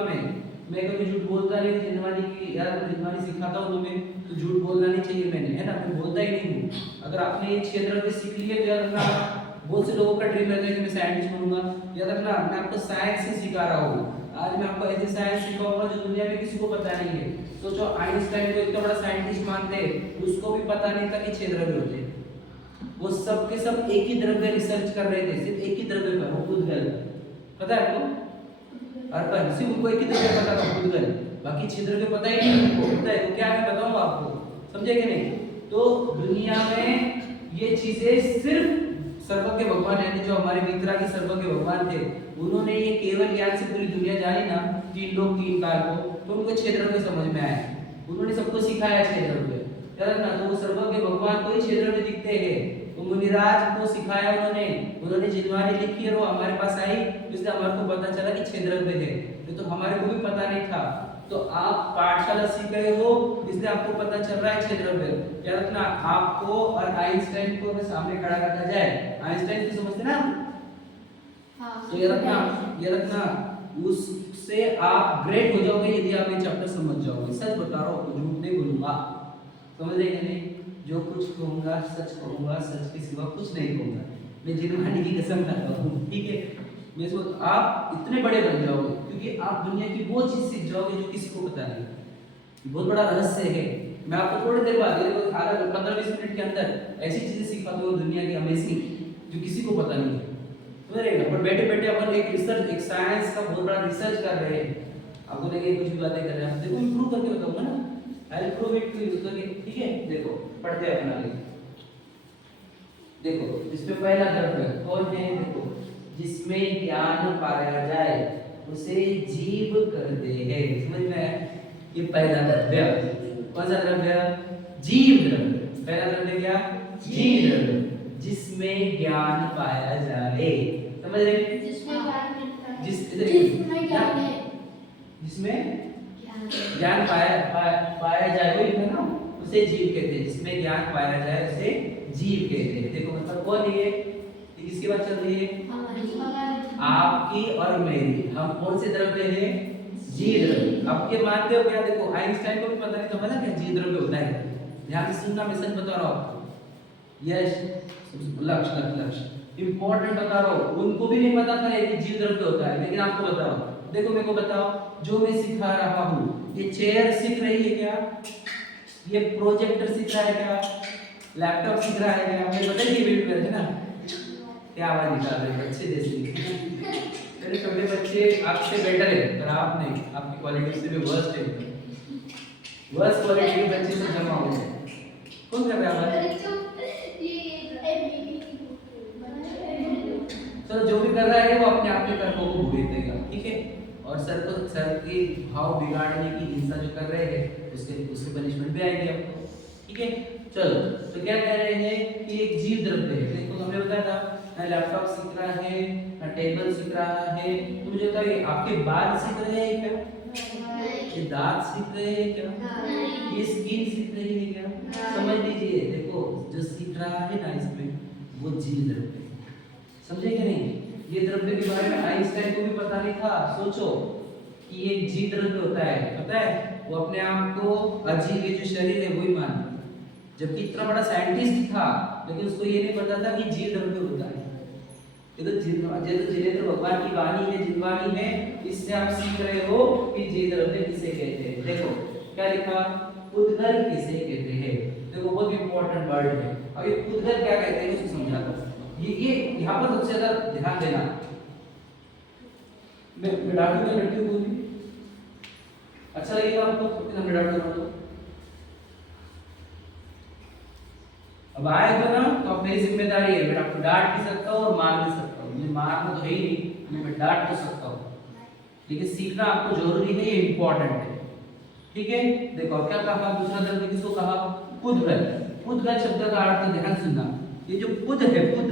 मैं कभी झूठ बोलता नहीं। जिनवानी की यार मैं जिनवानी सिखाता हूं तुम्हें, तो झूठ बोलना नहीं चाहिए मैंने, है ना? मैं बोलता ही नहीं हूं। अगर आपने ये क्षेत्र में सीख लिए तो याद रखना, बहुत से लोगों का ड्रीम रहता है कि मैं साइंटिस्ट बनूंगा, याद रखना मैं आपको साइंस ही सिखा रहा हूँ। आज मैं आपको ऐसे साइंस सिखाऊंगा जो दुनिया में किसी को पता नहीं है। तो जो आइंस्टाइन को इतना बड़ा साइंटिस्ट मानते हैं, उसको भी पता नहीं था कि 6 द्रव्य होते हैं। वो सब के सब एक ही द्रव्य रिसर्च कर रहे थे, सिर्फ एक ही द्रव्य पर, वो उद्गल, पता है आपको? अर्पण, सिर्फ उनको एक ही द्रव्य पता था, उद्गल, बाकी 6 द्रव्य पता ही नहीं उनको। पता है वो क्या, मैं बताऊंगा आपको, समझे कि नहीं? तो दुनिया में ये चीजें सिर्फ सर्वज्ञ भगवान, यानी जो हमारे वितरागी सर्वज्ञ भगवान थे, उन्होंने ये केवल ज्ञान से पूरी दुनिया जानी ना, 3 लोग 3 काल को, तो उनको 6 द्रव्य समझ में आए, उन्होंने सबको सिखाया 6 द्रव्य, याद ना? तो वो सर्वज्ञ भगवान को ही 6 द्रव्य दिखते हैं, तो मुनिराज को सिखाया उन्होंने जिनवानी लिखी और वो हमारे पास आई, इसलिए हमारे को पता चला कि 6 द्रव्य है, ये तो हमारे को भी पता नहीं था। तो आप पाठशाला सीख गए हो, इसलिए आपको पता चल रहा है 6 द्रव्य। याद रखना, आपको और आइंस्टाइन को अगर सामने खड़ा रखा जाए, आइंस्टाइन को समझते ना? तो याद रखना उससे आप ग्रेट हो जाओगे यदि आप ये चैप्टर समझ जाओगे। सच बता रहा हूँ, झूठ नहीं बोलूंगा, समझ रहे कि नहीं? जो कुछ कहूंगा सच कहूंगा, सच के सिवा कुछ नहीं कहूंगा। मैं जिनवानी की कसम खाता हूँ, ठीक है? मैं सोच आप इतने बड़े बन जाओगे क्योंकि आप दुनिया की वो चीज सीख जाओगे जो किसी को पता नहीं। बहुत बड़ा रहस्य है। मैं आपको थोड़ी देर बाद 15-20 मिनट के अंदर ऐसी चीजें सिखा दूंगा दुनिया की अमेजिंग जो किसी को पता नहीं है, समझेगा? पर बैठे बैठे अपन एक रिसर्च, एक साइंस का बहुत बड़ा रिसर्च कर रहे हैं, आपको लगे कुछ भी बातें कर रहे हैं, देखो इंप्रूव करके बताऊंगा ना, I will prove it to you, ठीक है? देखो पढ़ते हैं अपना लेके, देखो इसमें पहला द्रव्य कौन है? देखो जिसमें ज्ञान पाया जाए, उसे जीव कहते हैं। समझ में आया? ये पहला द्रव्य, कौन सा द्रव्य? जीव द्रव्य। पहला द्रव्य क्या? जीव द्रव्य, जिसमें ज्ञान पाया जाए। समझ रहे? जिसमें ज्ञान मिलता है। जिसमें ज्ञान है। जिसमें ज्ञान पाया जाए, वही है ना, उसे जीव कहते हैं। जिसमें ज्ञान पाया जाए उसे जीव कहते हैं। देखो मतलब कौन है ये किसकी बात चल रही है? आपकी और मेरी। हम कौन से द्रव्य हैं? जीव द्रव्य। आपके मानते हो क्या? देखो आइंस्टाइन को भी पता नहीं था ना क्या जीव द्रव्य होता है। ध्यान से सुनना, मैं सच बता रहा हूँ। यस, लक्ष्य इंपॉर्टेंट बता रहा हूँ। उनको भी नहीं पता था कि जीव द्रव्य होता है, लेकिन आपको बता रहा हूँ। देखो मेरे को बताओ, जो मैं सिखा रहा हूँ, ये चेयर सीख रही है क्या? ये प्रोजेक्टर सीख रहा है क्या? लैपटॉप सीख रहा है क्या? मुझे पता है कि वीडियो है ना, क्या आवाज निकाल रहे हैं बच्चे जैसे। मेरे छोटे बच्चे आपसे बेटर है, पर आप नहीं, आपकी क्वालिटी से भी वर्स्ट है। वर्स्ट क्वालिटी के बच्चे से जमा हो गए। कौन कर रहा है? चलो जो भी कर रहा है वो अपने आप के कर्मों को भुगतेगा, ठीक है। और सर के भाव बिगाड़ने की हिंसा जो कर रहे हैं उसके पनिशमेंट भी आएगी आपको, ठीक है। चलो तो क्या कह रहे हैं कि एक जीव द्रव्य है। देखो हमने बताया था ना, लैपटॉप सीख रहा है ना, टेबल सीख रहा है। तो मुझे बताइए आपके बाल सीख रहे हैं क्या? ये दांत सीख रहे हैं क्या? ये स्किन सीख रही है क्या? समझ लीजिए, देखो जो सीख रहा है ना इसमें, वो जीव द्रव्य है। समझे कि नहीं? ये द्रव्य के बारे में आइंस्टाइन को भी पता नहीं था। सोचो कि ये जीव द्रव्य होता है, पता है? वो अपने आप को अजीब, ये जो शरीर है वही मान, जबकि इतना बड़ा साइंटिस्ट था, लेकिन उसको ये नहीं पता था कि जीव द्रव्य होता है। ये तो जिनेंद्र भगवान की वाणी है, जिनवाणी है, इससे आप सीख रहे हो कि जीव द्रव्य किसे कहते हैं। देखो क्या लिखा, उद्गल किसे कहते हैं। देखो बहुत इंपॉर्टेंट वर्ड है। अब ये उद्गल क्या कहते हैं उसको समझाता हूं। ये यहाँ पर सबसे ज्यादा ध्यान देना। मैं डालूंगा लड़कियों को भी अच्छा लगेगा आपको, कितना मैं डालूंगा तो अब आएगा ना, तो अब मेरी जिम्मेदारी है, मैं आपको डांट भी सकता हूँ और मार भी सकता हूँ। मुझे मारना तो है ही नहीं, मैं डांट तो सकता हूँ, लेकिन सीखना आपको जरूरी है, ये इंपॉर्टेंट है, ठीक है। देखो क्या कहा, दूसरा द्रव्य किसको कहा? पुद्गल। पुद्गल शब्द का अर्थ ध्यान सुनना। ये जो पुद है, पुद,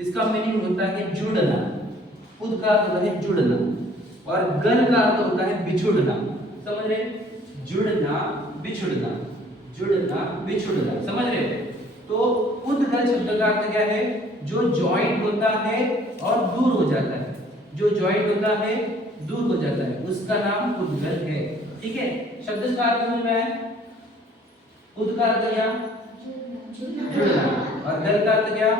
इसका मीनिंग होता है जुड़ना। पुद का अर्थ होता है जुड़ना, और गल का अर्थ होता है बिछुड़ना। समझ रहे? जुड़ना, बिछुड़ना, जुड़ना, बिछुड़ना, समझ रहे? तो पुद्गल शब्द का अर्थ क्या है? जो जॉइंट होता है और दूर हो जाता है, जो जॉइंट होता है दूर हो जाता है, उसका नाम पुद्गल है, ठीक है। शब्द का अर्थ समझ में आया? पुद का अर्थ क्या? जुड़ना, और गल का अर्थ क्या?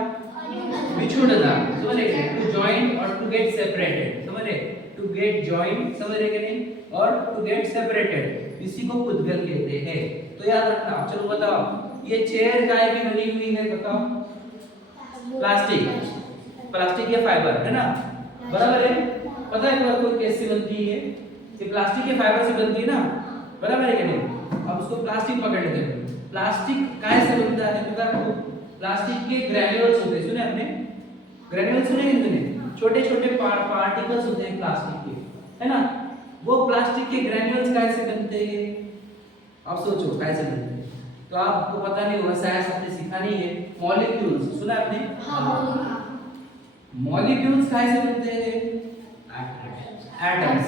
बिछुड़ना। समझ रहे? टू जॉइन और टू गेट सेपरेटेड। समझ रहे? टू गेट जॉइन, समझ रहे कि नहीं? और टू गेट सेपरेटेड, इसी को पुद्गल कहते हैं। तो याद रखना। चलो बताओ, ये चेयर काय की बनी हुई है? बताओ। प्लास्टिक या फाइबर, है ना? बराबर है? पता है एक बार कैसे बनती है? ये प्लास्टिक के फाइबर से बनती है ना, बराबर है कि नहीं? अब उसको प्लास्टिक पकड़ लेते हैं। प्लास्टिक काय से बनता है? पता है आपको? प्लास्टिक के ग्रैन्युल्स होते हैं, सुने आपने? ग्रैन्युल्स सुने कि नहीं? छोटे छोटे पार्टिकल्स होते हैं प्लास्टिक के, है ना? वो प्लास्टिक के ग्रैन्युल्स कैसे बनते हैं? आप सोचो कैसे बनते हैं। तो आपको पता नहीं होगा, साइंस आपने सीखा नहीं है। मॉलिक्यूल्स सुना आपने? मॉलिक्यूल्स कैसे बनते हैं? एटम्स।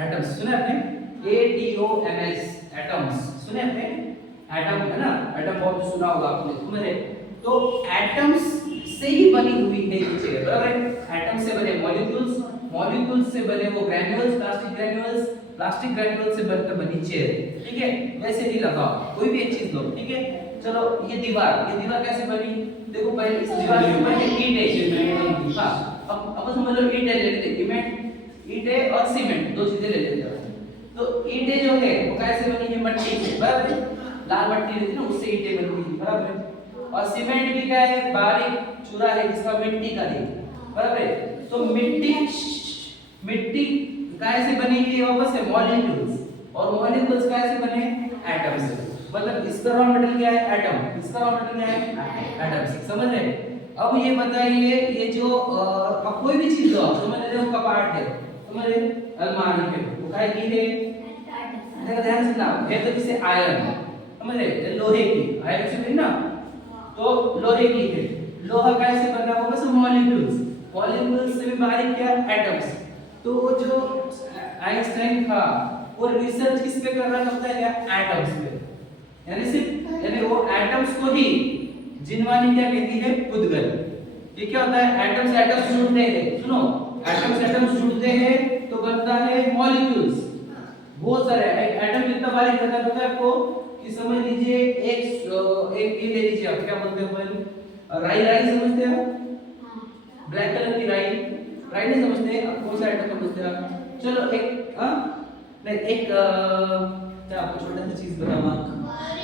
एटम्स सुना आपने? ATOMS, एटम्स सुने आपने? एटम है ना, एटम बहुत सुना होगा आपने, समझ रहे? तो एटम्स से ही बनी हुई है ये चेयर, बराबर है? एटम से बने मॉलिक्यूल्स, मॉलिक्यूल्स से बने वो ग्रैन्युल्स, प्लास्टिक ग्रैन्युल्स से बनकर बनी चेयर, ठीक है। वैसे नहीं लगाओ, कोई भी एक चीज लो, ठीक है। चलो ये दीवार कैसे बनी? देखो पहले इस दीवार के ऊपर एक ईंट है, हां अब समझ लो ईंट ले लेते, ईंटें और सीमेंट, दो चीजें ले लेते हैं। तो ईंटें जो है वो कैसे बनी है? मट्टी से, बराबर है? लाल मट्टी रहती है ना, उससे ईंटें बनी है, बराबर है? और सीमेंट भी क्या है? बारीक चूरा है जिसका मिट्टी का है, बराबर है? तो मिट्टी कैसे बनी है? वापस से मॉलिक्यूल्स, और मॉलिक्यूल्स कैसे बने? एटम से। मतलब इसका रॉ मटेरियल क्या है? एटम। इसका रॉ मटेरियल क्या है? एटम। समझ रहे? अब ये बताइए, ये जो अब कोई भी चीज लो, समझ रहे हो? कपाट है, तो समझ रहे? अलमारी पे वो काय की है? देखो ध्यान से ना, है तो किसे आयरन, समझ रहे? ये लोहे की, आयरन से बनी ना, तो लोहे की है। लोहा कैसे बना होगा? सब मॉलिक्यूल्स, मॉलिक्यूल्स से भी बारीक क्या? एटम्स। तो जो आइंस्टाइन था वो रिसर्च किस पे कर रहा था पता है क्या? एटम्स पे। यानी वो एटम्स को ही जिनवानी क्या कहती है? पुद्गल। ये क्या होता है? एटम्स एटम्स जुड़ते हैं, सुनो, एटम्स एटम्स जुड़ते हैं तो बनता है मॉलिक्यूल्स। बहुत सारे एटम कितना बारीक होता है पता है आपको? कि समझ लीजिए एक ये ले लीजिए आप, क्या बोलते हैं अपन? राई, राई समझते हैं? ब्लैक कलर की राई, राई नहीं समझते? आप कौन सा आइटम समझते हैं आप? चलो एक नहीं एक क्या आपको छोटा सा चीज बताऊं?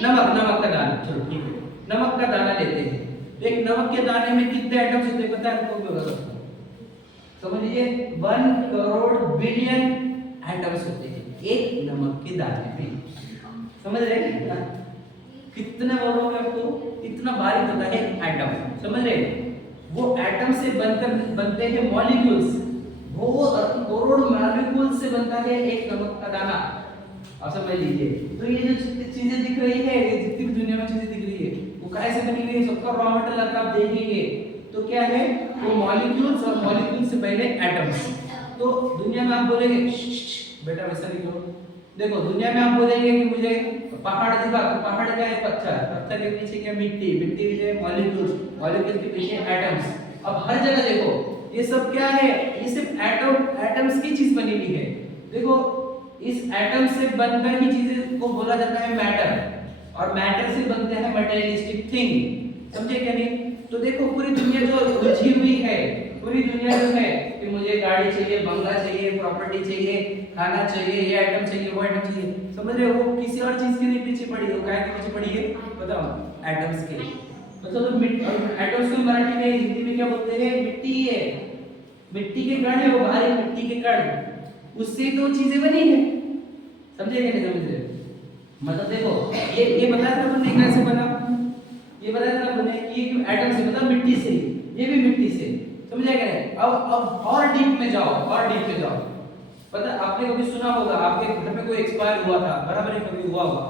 नमक, नमक का दाना, चलो ठीक है, नमक का दाना लेते हैं। एक नमक के दाने में कितने एटम्स होते हैं पता है आपको? समझ लीजिए 1 करोड़ बिलियन एटम्स होते हैं एक नमक के दाने में, समझ रहे हैं? कितना बोलो मैं आपको? इतना बारीक होता है एटम, समझ रहे? वो एटम से बनकर बनते हैं मॉलिक्यूल्स, वो करोड़ मॉलिक्यूल्स से बनता है एक नमक का दाना। आप समझ लीजिए। तो ये जो चीजें दिख रही है, ये जितनी भी दुनिया में चीजें दिख रही है, वो कैसे बनी हुई है? सबका रॉ मटेरियल अगर आप देखेंगे तो क्या है? वो मॉलिक्यूल्स, और मॉलिक्यूल्स से पहले एटम्स। तो दुनिया में आप बोलेंगे बेटा वैसा नहीं करो, देखो दुनिया में आप बोलेंगे कि मुझे पहाड़ दिखा, तो पहाड़ क्या है? पत्थर, पत्थर के पीछे क्या? मिट्टी, मिट्टी के पीछे मॉलिक्यूल्स, मॉलिक्यूल्स के पीछे एटम्स। अब हर जगह देखो ये सब क्या है? ये सिर्फ एटम्स की चीज बनी हुई है। देखो इस एटम से बनकर ही चीजें को बोला जाता है मैटर, और मैटर से बनते हैं मटेरियलिस्टिक थिंग, समझे क्या नहीं? तो देखो पूरी दुनिया जो उलझी हुई है, पूरी दुनिया जो है कि मुझे गाड़ी चाहिए, बंगला चाहिए, प्रॉपर्टी चाहिए, खाना चाहिए, ये आइटम चाहिए, वो आइटम चाहिए, समझ रहे हो? वो किसी और चीज के लिए पीछे पड़ी है, वो काहे के पीछे पड़ी है बताओ? एटम्स के। मतलब एटम्स को मराठी में, हिंदी में क्या बोलते हैं? मिट्टी है, मिट्टी के कण है, वो बारीक मिट्टी के कण, उससे तो चीजें बनी है, समझे क्या नहीं समझ रहे? मतलब देखो ये बताया था हमने कैसे बना, ये बताया था हमने कि ये एटम से मतलब मिट्टी से, ये भी मिट्टी से, समझा क्या नहीं? अब और डीप में जाओ, और डीप में जाओ। पता आपने कभी सुना होगा आपके घर में कोई एक्सपायर हुआ था, बराबर है? कभी हुआ होगा,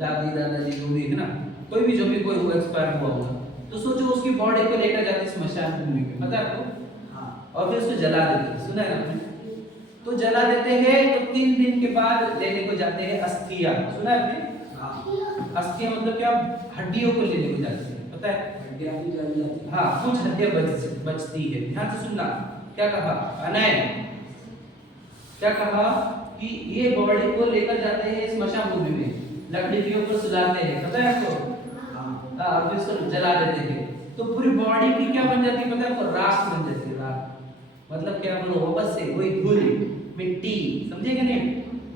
दादी दादाजी जो भी है ना, कोई भी जो भी कोई हुआ एक्सपायर हुआ होगा, तो सोचो उसकी बॉडी को लेकर जाते स्मशान भूमि में, पता है आपको? हाँ, और फिर उसको जला देते, सुना है आपने? तो जला देते हैं तो 3 दिन के बाद लेने को जाते हैं अस्थियां, सुना है आपने? हाँ, अस्थियां मतलब क्या? हड्डियों को लेने को जाते हैं, पता है? हड्डियां भी जल जाती है, हाँ कुछ हड्डियां बचती है। ध्यान से सुनना, क्या कहा अनय? क्या कहा कि ये बॉडी को लेकर जाते हैं स्मशान भूमि में, लकड़ी के ऊपर सुलाते हैं, पता है आपको? हाँ, और फिर उसको जला देते हैं, तो पूरी बॉडी की क्या बन जाती है पता है आपको? राख बन जाती है, राख मतलब क्या बोलो? वापस से वही धूल, मिट्टी, समझे क्या नहीं?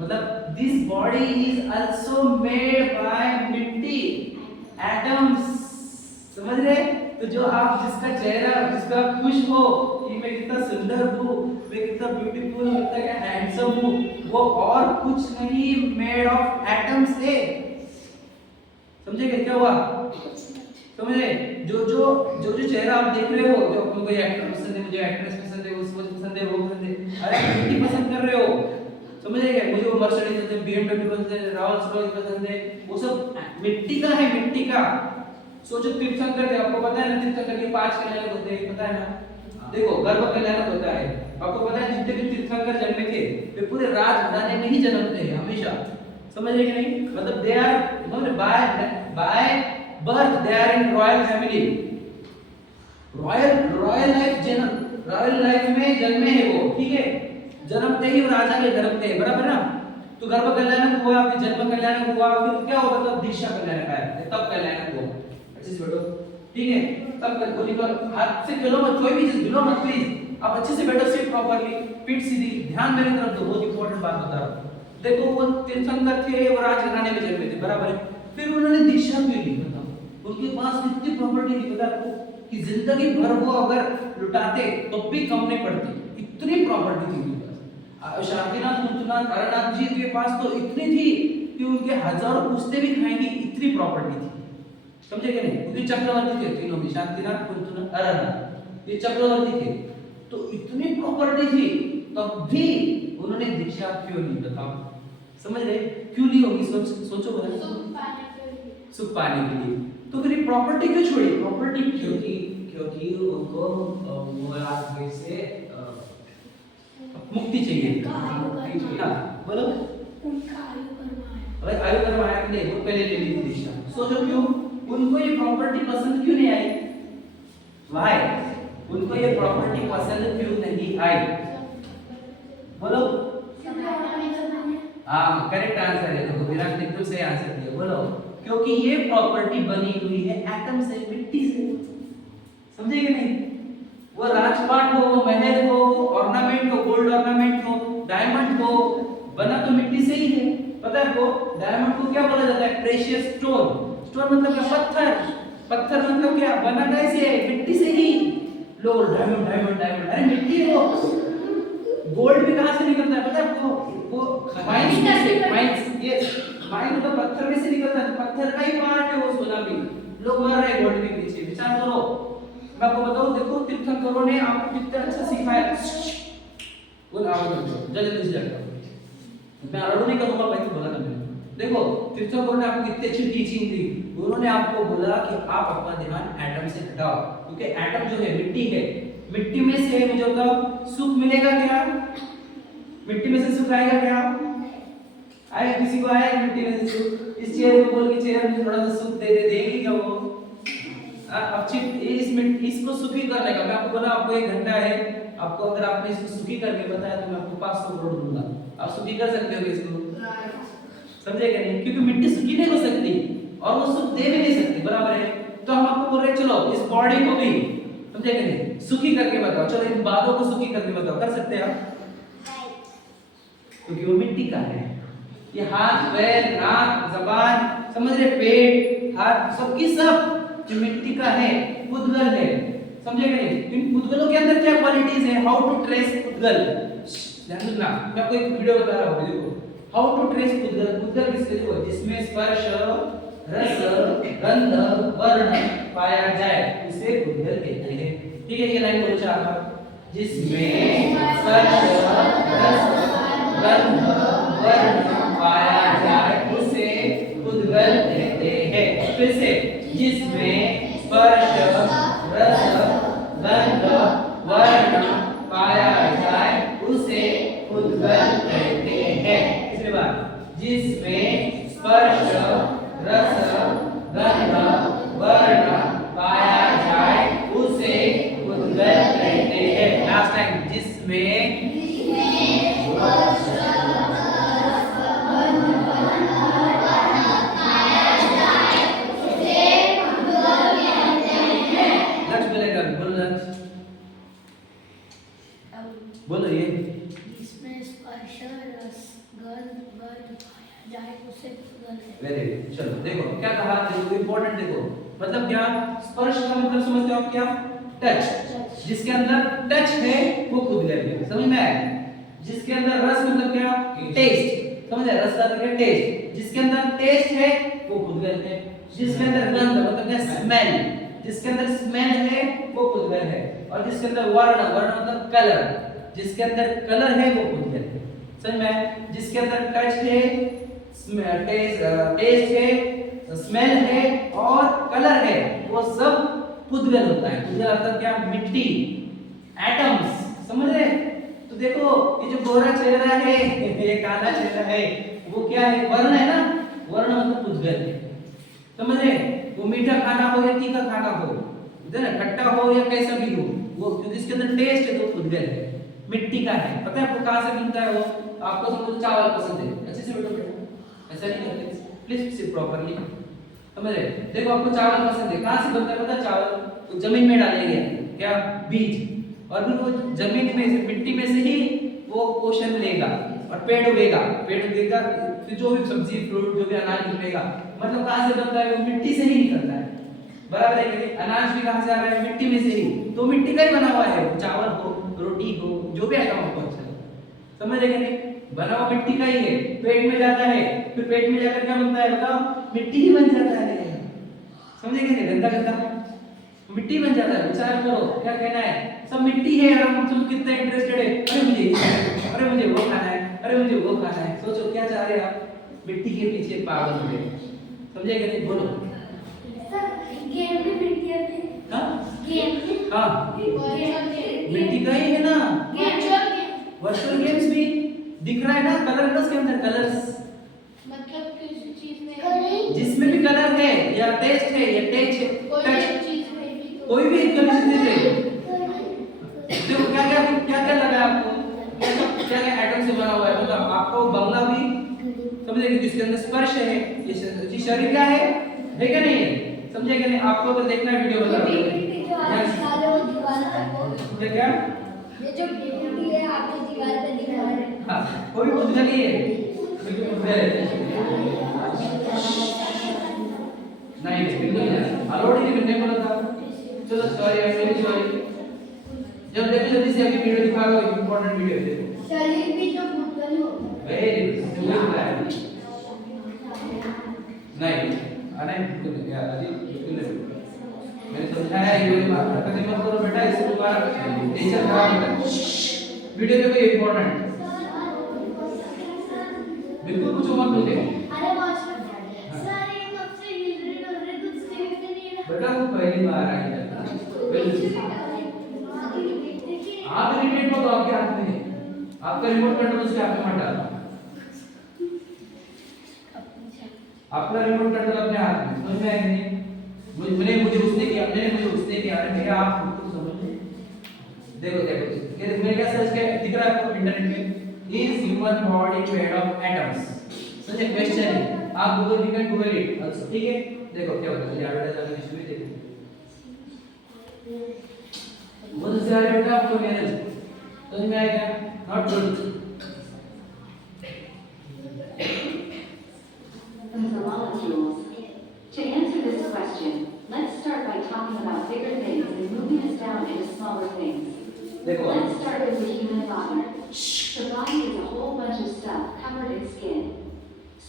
मतलब this body is also made by मिट्टी, एटम्स, समझ रहे? तो जो आप जिसका चेहरा, जिसका खुश हो कि मैं कितना सुंदर हूँ, मैं कितना ब्यूटीफुल, कितना हैंडसम हूँ, वो और कुछ नहीं, मेड ऑफ एटम्स है, समझे क्या हुआ? समझे? जो चेहरा आप देख रहे हो, जो आपको कोई एक्टर पसंद है, मुझे एक्ट्रेस पसंद है, उसको पसंद है, वो पसंद है, अरे मिट्टी पसंद कर रहे हो, समझे क्या? मुझे वो मर्सिडीज पसंद है, BMW पसंद है, रोल्स रॉयस पसंद है, वो सब मिट्टी का है, मिट्टी का। सोचो तीर्थंकर थे, आपको पता है ना तीर्थंकर के 5 कल्याण होते हैं, पता है ना? देखो गर्भ कल्याण होता है, आपको पता है जितने भी तीर्थंकर जन्मे थे वे पूरे राजघराने में ही जन्मते हैं हमेशा, समझ रहे कि नहीं? मतलब दे आर मतलब by birth they are in royal family, royal life में जन्मे हैं वो, ठीक है? जन्मते ही राजा के जन्मते हैं, बराबर ना? तो गर्भ कल्याण हुआ, फिर जन्म कल्याण हुआ, फिर क्या होगा? तब दीक्षा कल्याण का है, तब कल्याण हुआ। अच्छे से बैठो, ठीक है? तब गोली को हाथ से चलो मत, कोई भी चीज गिरो मत प्लीज, आप अच्छे से बैठो, सिट प्रॉपर्ली, पीठ सीधी, ध्यान मेरी तरफ दो, बहुत इंपॉर्टेंट बात बता रहा हूं। देखो वो तीर्थंकर थे, वो राजघराने में जन्मे थे, बराबर है? फिर उन्होंने दीक्षा क्यों ली बताओ? उनके पास कितनी प्रॉपर्टी थी पता आपको? कि जिंदगी भर वो अगर लुटाते तो भी कम नहीं पड़ती, इतनी प्रॉपर्टी थी उनके पास। शांतिनाथ कुंतुनाथ तारानाथ जी के पास तो इतनी थी कि उनके हजारों पुश्ते भी खाएंगे, इतनी प्रॉपर्टी थी, समझे क्या नहीं? क्योंकि चक्रवर्ती थे तीनों भी, शांतिनाथ कुंतुनाथ तारानाथ, ये चक्रवर्ती थे, तो इतनी प्रॉपर्टी थी तब भी उन्होंने दीक्षा क्यों ली, बताओ? समझ रहे? क्यों ली होगी? सोचो बता। सुख पाने के लिए। तो फिर प्रॉपर्टी क्यों छोड़ी? प्रॉपर्टी क्योंकि उनको वो आदमी से मुक्ति चाहिए। हाँ, बोलो। उनका आयु करवाया। अरे आयु करवाया कि नहीं, वो पहले ले ली थी दीक्षा। सोचो क्यों? उनको ये प्रॉपर्टी पसंद क्यों नहीं आई? Why? उनको ये प्रॉपर्टी पसंद क्यों नहीं आई? बोलो। हाँ, करेक्ट आंसर है। देखो विराट ने एकदम सही आंसर दिया। बोलो। क्योंकि ये प्रॉपर्टी बनी हुई है एटम से, मिट्टी से। समझे कि नहीं? वो राजपाट हो, वो महल हो, वो ऑर्नामेंट हो, गोल्ड ऑर्नामेंट हो, डायमंड हो, बना तो मिट्टी से ही है। पता है आपको? डायमंड को क्या बोला जाता है? Precious stone. स्टोन मतलब क्या? पत्थर। पत्थर मतलब क्या? बना कैसे है? मिट्टी से ही। लो डायमंड डायमंड डायमंड, अरे मिट्टी हो। गोल्ड भी कहां से निकलता है पता है आपको? वो माइंस से, माइंस, यस, माइन तो पत्थर में से निकलता है। पत्थर का ही पार्ट है वो सोना भी। लोग मर रहे हैं गोल्ड के पीछे। विचार करो। मैं आपको बताऊं, देखो तीर्थंकरों ने आपको कितना अच्छा सिखाया। वो आवाज जल्दी से जाकर मैं आरोप नहीं करूंगा भाई, तो बोला था मैंने। देखो तीर्थंकरों ने आपको कितनी अच्छी टीचिंग दी। उन्होंने आपको बोला कि आप अपना ध्यान एटम से हटाओ, क्योंकि एटम जो है मिट्टी है। मिट्टी में से मुझे बताओ सुख मिलेगा क्या? मिट्टी में से सुख आएगा क्या? आए किसी को आएगा मिट्टी में से सुख? इस चेयर को बोल के चेयर में थोड़ा सा सुख दे देगी क्या वो? अब इसको सुखी करने का मैं आपको बोला, आपको 1 घंटा है। आपको अगर आपने इसको सुखी करके बताया तो मैं आपको 500 करोड़ दूंगा। आप सुखी कर सकते हो इसको? समझे क्या नहीं? क्योंकि मिट्टी सुखी नहीं हो सकती और वो सुख दे भी नहीं सकती, बराबर है? तो हम आपको बोल रहे चलो इस बॉडी को भी, समझे क्या नहीं, सुखी करके बताओ। चलो इन बातों को सुखी करके बताओ, कर सकते हैं आप? क्योंकि वो मिट्टी का है। ये हाथ, पैर, नाक, जबान, समझ रहे, पेट, हाथ, सबकी सब जो मिट्टी का है, पुद्गल है। समझे क्या नहीं? इन पुद्गलों के अंदर क्या क्वालिटीज है? हाउ टू ट्रेस पुद्गल। ध्यान रखना, मैं आपको एक वीडियो बता रहा हूं, देखो। हाउ टू ट्रेस पुद्गल। पुद्गल किसके लिए? जिसमें स्पर्श, रस, गंध, वर्ण पाया जाए उसे पुद्गल कहते हैं। ठीक है, ये लाइन बोलो 4 बार। जिसमें स्पर्श, रस, गंध, वर्ण पाया जाए उसे पुद्गल कहते हैं। फिर से, जिसमें स्पर्श, रस, गंध, वर्ण पाया जाए उसे पुद्गल कहते हैं। इसके बाद, जिसमें स्पर्श, रस, गंध, वर्ण पाया जाए उसे पुद्गल कहते हैं। लास्ट टाइम, जिसमें बोलो ये। जिसमें स्पर्श, रस, गंध, वर्ण पाया जाए उसे पुद्गल कहते हैं। Very good. चलो देखो क्या कहा, देखो इंपॉर्टेंट, देखो मतलब क्या? स्पर्श का मतलब समझते हो आप क्या? टच। जिसके अंदर टच है वो पुद्गल है। समझ में आया? जिसके अंदर रस मतलब क्या? टेस्ट। समझ आया? रस का मतलब टेस्ट। जिसके अंदर टेस्ट है वो पुद्गल है। जिसके अंदर गंध मतलब क्या? स्मेल। जिसके अंदर स्मेल है वो पुद्गल है। और जिसके अंदर वर्ण, वर्ण मतलब कलर, जिसके अंदर कलर है वो पुद्गल है। समझ में आया? जिसके अंदर टच है, टेस्ट है, स्मेल है और कलर है, वो सब पुद्गल होता है। पुद्गल मतलब क्या? मिट्टी, एटम्स। समझ रहे? तो देखो ये जो गोरा चेहरा है, ये काला चेहरा है, वो क्या है? वर्ण है ना? वर्ण मतलब पुद्गल है। समझ रहे? वो मीठा खाना हो या तीखा खाना हो, है ना, खट्टा हो या कैसा भी हो, वो क्योंकि इसके अंदर टेस्ट है तो पुद्गल है, मिट्टी का है। पता है आपको कहां से मिलता है वो? आपको समझो चावल पसंद है, अच्छे से बैठो बेटा, ऐसा नहीं करते, प्लीज सिट प्रॉपर्ली। समझ रहे? देखो आपको चावल पसंद है, कहां से बनता है पता है? चावल तो जमीन में डालेंगे, क्या? बीज, और फिर वो जमीन में से, मिट्टी में से ही वो पोषण लेगा और पेड़ उगेगा। पेड़ उगेगा फिर जो भी सब्जी, फ्रूट, जो भी अनाज निकलेगा, मतलब कहां से बनता है? वो मिट्टी से ही निकलता है। बराबर है कि नहीं? अनाज भी कहां से आ रहा है? मिट्टी में से ही। तो मिट्टी का ही बना हुआ है, चावल हो, रोटी हो, जो भी आइटम हो, अच्छा समझ रहे कि नहीं? बना हुआ मिट्टी का ही है। पेट में जाता है, फिर पेट में जाकर क्या बनता है बताओ? मिट्टी ही बन जाता है। समझे कि नहीं? गंदा गंदा मिट्टी बन जाता है। विचार करो क्या कहना है? सब मिट्टी है और हम तुम कितना इंटरेस्टेड है, अरे मुझे मिट्टी के पीछे पागल हो गए, समझे कि नहीं? बोलो। गेम भी मिट्टी है। हाँ गेम हाँ, गेम मिट्टी का ही है ना। गेम वर्चुअल गेम्स भी दिख रहा है ना, कलर है उसके अंदर, कलर्स मतलब किसी चीज में जिसमें भी कलर है या टेस्ट है या टच कोई टच, एक चीज में भी तो कोई भी कभी चीज है। देखो क्या क्या क्या क्या लगा है आपको, क्या क्या एटम से बना हुआ है, मतलब आपको बंगला भी समझे कि जिसके अंदर स्पर्श है, ये शरीर क्या है क्या नहीं है, समझे कि नहीं? आपको अगर देखना है वीडियो बता क्या क्या ये जो मिट्टी है आपकी दीवार पे दिखा रहे हैं। हाँ, कोई बुद्धि नहीं है नहीं बिल्कुल नहीं, अलाउड ही नहीं बोला था। चलो सॉरी, आई एम सॉरी। जब देखो जल्दी से अभी वीडियो दिखा रहा हूँ, इंपॉर्टेंट वीडियो है, देखो। शरीर भी तो भूतल होता है। वेरी गुड, नहीं अरे बिल्कुल नहीं यार, अजी बिल्कुल नहीं। मैंने समझाया ये वाली बात, हरकत मत करो बेटा, इससे तुम्हारा नेचर खराब होता है। वीडियो देखो, ये इंपॉर्टेंट, बिल्कुल कुछ मत बोले अरे मास्टर सर ये कब से हिल रहे हो रहे कुछ देखते नहीं है। बेटा, वो पहली बार आई है। आप रिमोट मत, आपके हाथ में है, आपका रिमोट कंट्रोल उसके हाथ में मत डालो, आपका रिमोट कंट्रोल अपने हाथ में, समझ में आया कि नहीं? मुझे उसने किया, मुझे उसने किया, अरे भैया आप बिल्कुल समझ लो। देखो देखो मैं क्या सर्च किया, दिख रहा है आपको इंटरनेट में, is human body made of atoms, समझे? क्वेश्चन है, आप Google you can Google it also, ठीक है? देखो क्या होता है, एडवर्टाइजमेंट इशू में देखो, वो दूसरा है बेटा, आपको मेरे समझ में आएगा? Not good. The molecules. To answer this question, let's start by talking about bigger things and moving us down into smaller things. देखो Let's start with the human body. The body is a whole bunch of stuff covered in skin.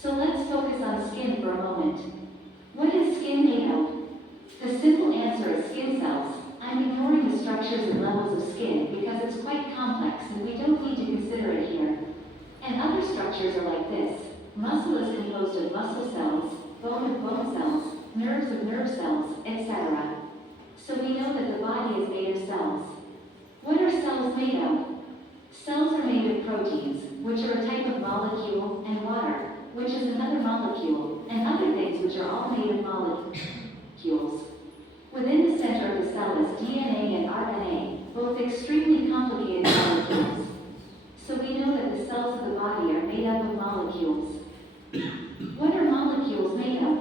So let's focus on skin for a moment. What is skin made of? The simple answer is skin cells. I'm ignoring the structures and levels of skin because it's quite complex and we don't need to consider it here. And other structures are like this. Muscle is composed of muscle cells, bone of bone cells, nerves of nerve cells, etc. So we know that the body is made of cells. What are cells made of? Cells are made of proteins, which are a type of molecule, and water, which is another molecule, and other things which are all made of molecules. Within the center of the cell is DNA and RNA, both extremely complicated molecules. So we know that the cells of the body are made up of molecules. What are molecules made of?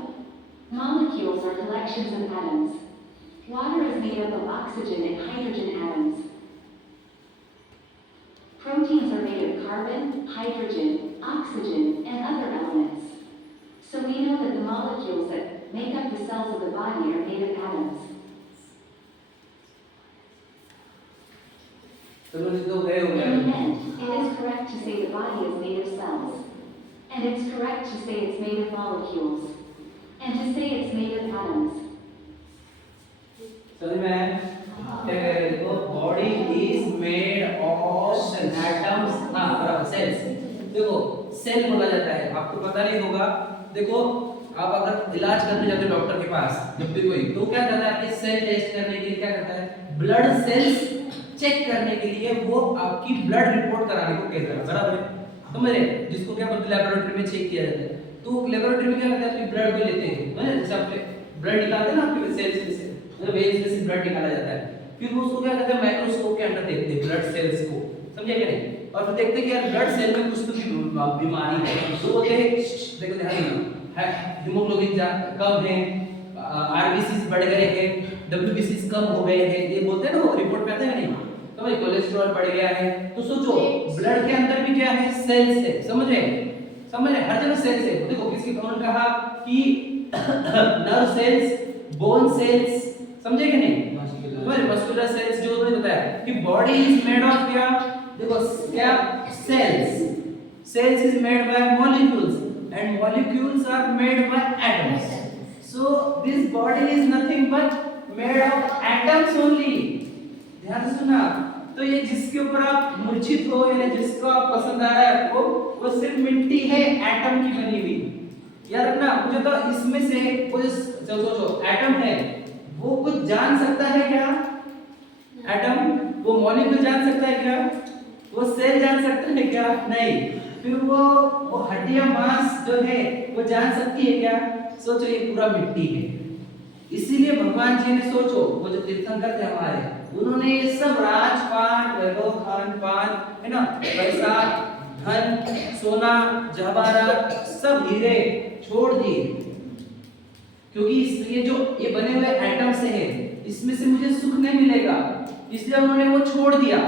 Molecules are collections of atoms. Water is made up of oxygen and hydrogen atoms. Proteins are made of carbon, hydrogen, oxygen, and other elements. So we know that the molecules that make up the cells of the body are made of atoms. तो तो गए हो In गया। the end, it is correct to say the body is made of cells. And it's correct to say it's made of molecules. And to say it's made of atoms. समझ में आया? क्या कह रहे हैं? देखो, body is made of atoms, हाँ बराबर, सेल्स। देखो सेल बोला जाता है, आपको पता नहीं होगा। देखो आप अगर इलाज करने जाते हो डॉक्टर के पास, जब भी कोई, तो क्या करता है? सेल टेस्ट करने के लिए क्या करता है? ब्लड सेल्स चेक करने के लिए वो आपकी ब्लड रिपोर्ट कराने को कहता है, बराबर है? समझ रहे? जिसको क्या बोलते हैं, लेबोरेटरी में चेक किया जाता है। तो लेबोरेटरी में क्या करते हैं? आपकी ब्लड को लेते हैं, मतलब जैसे आपके ब्लड निकालते हैं ना, आपके सेल्स में से, मतलब वेन्स में से ब्लड निकाला जाता है। फिर वो उसको क्या करते हैं? माइक्रोस्कोप के अंदर देखते हैं ब्लड सेल्स को, समझे क्या नहीं? और फिर देखते हैं कि यार ब्लड सेल में कुछ तो बीमारी है, तो बोलते हैं देखो ध्यान देना, हीमोग्लोबिन कम है, आरबीसी बढ़ गए हैं, डब्ल्यूबीसी कम हो गए हैं, ये बोलते हैं ना, वो रिपोर्ट में आता है नहीं? समझ, कोलेस्ट्रॉल बढ़ गया है। तो सोचो ब्लड के अंदर भी क्या है? सेल्स है, समझ रहे? समझ रहे? हर जगह सेल्स है। देखो किसकी कौन कहा कि नर्व सेल्स, बोन सेल्स, समझे कि नहीं? मस्कुलर सेल्स जो उन्होंने बताया कि बॉडी इज मेड ऑफ क्या? देखो क्या? Cells. Cells is made by molecules and molecules are made by atoms. So this body is nothing but made of atoms only. ध्यान से सुना। तो ये जिसके ऊपर आप मूर्छित हो, यानी जिसको आप पसंद आ रहा है आपको, वो सिर्फ मिट्टी है, एटम की बनी हुई। याद रखना। मुझे तो इसमें से कोई सोचो एटम है वो कुछ जान सकता है क्या? एटम वो मॉलिक्यूल जान सकता है क्या? वो सेल जान सकता है क्या? नहीं। फिर वो हड्डियां मांस जो है वो जान सकती है क्या? सोचो ये पूरा मिट्टी है। इसीलिए भगवान जी ने सोचो वो जो तीर्थंकर थे हमारे उन्होंने ये सब राजपाट वैभव खान पान है ना पैसा धन सोना जवाहरात सब हीरे छोड़ दिए क्योंकि ये जो ये बने हुए एटम से है इसमें से मुझे सुख नहीं मिलेगा इसलिए उन्होंने वो छोड़ दिया।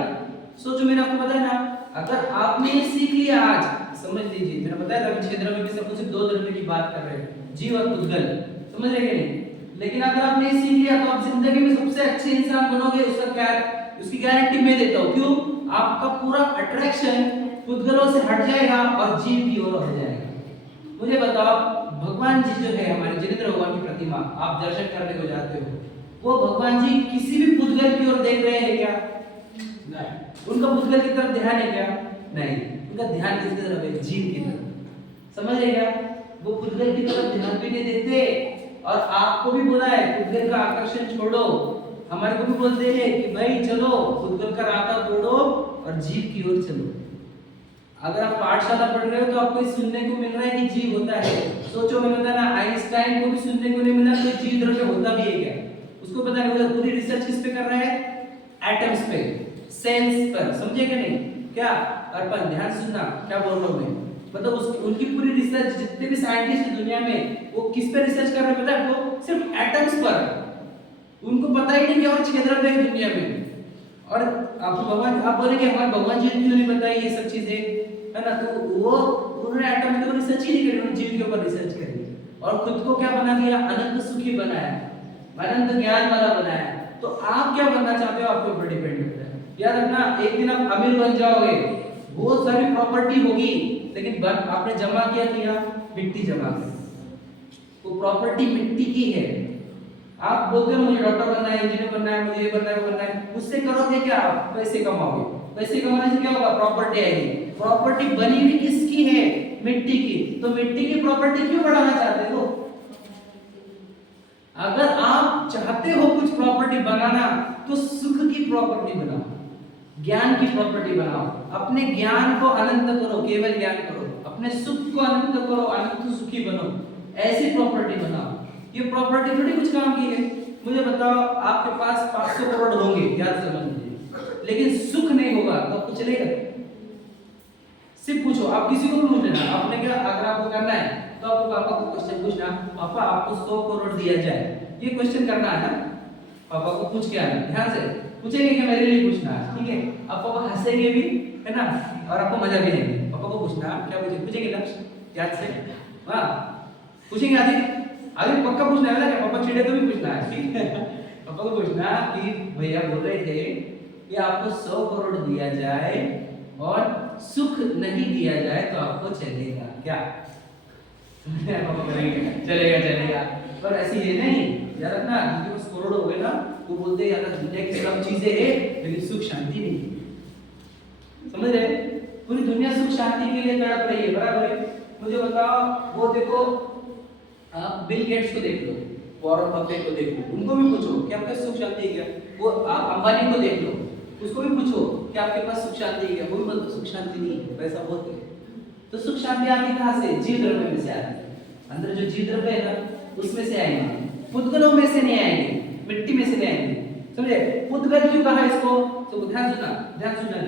सोचो मैंने आपको बताया ना अगर आपने ये सीख लिया आज समझ लीजिए मैंने बताया था क्षेत्र में भी सब कुछ दो द्रव्य की बात कर रहे हैं जीव और पुद्गल समझ रहे हैं नहीं। लेकिन अगर आपने सीख लिया तो आप जिंदगी में सबसे अच्छे इंसान बनोगे उसका क्या उसकी गारंटी मैं देता हूं। क्यों? आपका पूरा अट्रैक्शन पुद्गलों से हट जाएगा और जीव की ओर हो जाएगा। मुझे बताओ भगवान जी जो है हमारे जिनेंद्र भगवान की प्रतिमा आप दर्शन करने को जाते हो वो भगवान जी किसी भी पुद्गल की ओर देख रहे हैं क्या? नहीं। उनका पुद्गल की तरफ ध्यान है क्या? नहीं। उनका ध्यान किसकी तरफ है? जीव की तरफ। समझ रहे क्या? वो पुद्गल की तरफ ध्यान भी नहीं देते और आपको भी बोला है पुद्गल का आकर्षण छोड़ो। हमारे को भी बोलते हैं कि भाई चलो पुद्गल का रास्ता तोड़ो और जीव की ओर चलो। अगर आप पाठशाला पढ़ रहे हो तो आपको सुनने को मिल रहा है कि जीव होता है। सोचो मैंने बताया ना आइंस्टाइन को भी सुनने को नहीं मिला कि जीव द्रव्य होता भी है क्या? उसको पता नहीं। पूरी रिसर्च किस पे कर रहा है? एटम्स पे सेल्स पर। समझे क्या नहीं? क्या अर्पण ध्यान सुनना क्या बोल रहा हूं मैं मतलब उनकी पूरी रिसर्च जितने भी साइंटिस्ट दुनिया में वो किस पे रिसर्च कर रहे हैं पता है आपको? सिर्फ एटम्स पर। उनको पता ही नहीं कि और छह द्रव्य है दुनिया में। और आपको भगवान आप बोलेंगे हमारे भगवान जी ने क्यों नहीं बताई ये सब चीजें है ना? तो वो उन्होंने एटम के ऊपर रिसर्च ही नहीं करी उन्होंने जीव के ऊपर रिसर्च करी और खुद को क्या बना दिया? अनंत सुखी बनाया अनंत ज्ञान वाला बनाया। तो आप क्या बनना चाहते हो आपके ऊपर डिपेंड करता है। याद रखना एक दिन आप अमीर बन जाओगे बहुत सारी प्रॉपर्टी होगी लेकिन आपने जमा किया मिट्टी जमा की वो प्रॉपर्टी मिट्टी की है। आप बोलते हो मुझे डॉक्टर बनना है इंजीनियर बनना है मुझे ये बनना है वो बनना है उससे करोगे क्या? आप पैसे कमाओगे। पैसे कमाने से क्या होगा? प्रॉपर्टी आएगी। प्रॉपर्टी बनी हुई किसकी है? मिट्टी की। तो मिट्टी की प्रॉपर्टी क्यों बढ़ाना चाहते हो? अगर आप चाहते हो कुछ प्रॉपर्टी बनाना तो सुख की प्रॉपर्टी बनाओ ज्ञान की प्रॉपर्टी बनाओ। अपने ज्ञान को अनंत करो केवल ज्ञान करो। अपने सुख को अनंत करो अनंत सुखी बनो। ऐसी प्रॉपर्टी बनाओ। ये प्रॉपर्टी थोड़ी कुछ काम की है। मुझे बताओ आपके पास 500 करोड़ होंगे याद समझ लीजिए लेकिन सुख नहीं होगा तो कुछ चलेगा? सिर्फ पूछो आप किसी को भी पूछ लेना आपने क्या अगर आपको करना है तो आपको पापा को क्वेश्चन पूछना पापा आपको 100 करोड़ दिया जाए ये क्वेश्चन करना है ना पापा को पूछ के आना ध्यान से पूछेंगे कि मेरे लिए पूछना है ठीक है। अब पापा हंसेंगे भी है ना और आपको मजा भी लेंगे। पापा को पूछना क्या पूछेंगे ना याद से हाँ पूछेंगे आगे पक्का पूछना है ना क्या पापा चिड़े तो भी पूछना है ठीक है। पापा को पूछना कि भैया बोल रहे थे कि आपको 100 करोड़ दिया जाए और सुख नहीं दिया जाए तो आपको चलेगा क्या? पापा करेंगे चलेगा चलेगा पर ऐसी है नहीं याद रखना क्योंकि उस करोड़ हो गए ना वो बोलते हैं यार दुनिया की सब चीजें है लेकिन सुख शांति नहीं। समझ रहे? पूरी दुनिया सुख शांति के लिए तड़प रही है बराबर है। मुझे बताओ वो देखो आप बिल गेट्स को देख लो वॉरेन बफेट को देख लो उनको भी पूछो कि आपके सुख शांति है क्या? वो आप अंबानी को देख लो उसको भी पूछो कि आपके पास सुख शांति है क्या? वो भी बोलते सुख शांति नहीं है पैसा बहुत है। तो सुख शांति आती कहां से? जीव द्रव्य में से आती है। अंदर जो जीव द्रव्य है ना उसमें से आएंगे पुद्गलों में से नहीं आएंगे मिट्टी में से नहीं आएंगे। समझे? पुद्गल क्यों कहा इसको? तो ध्यान सुनना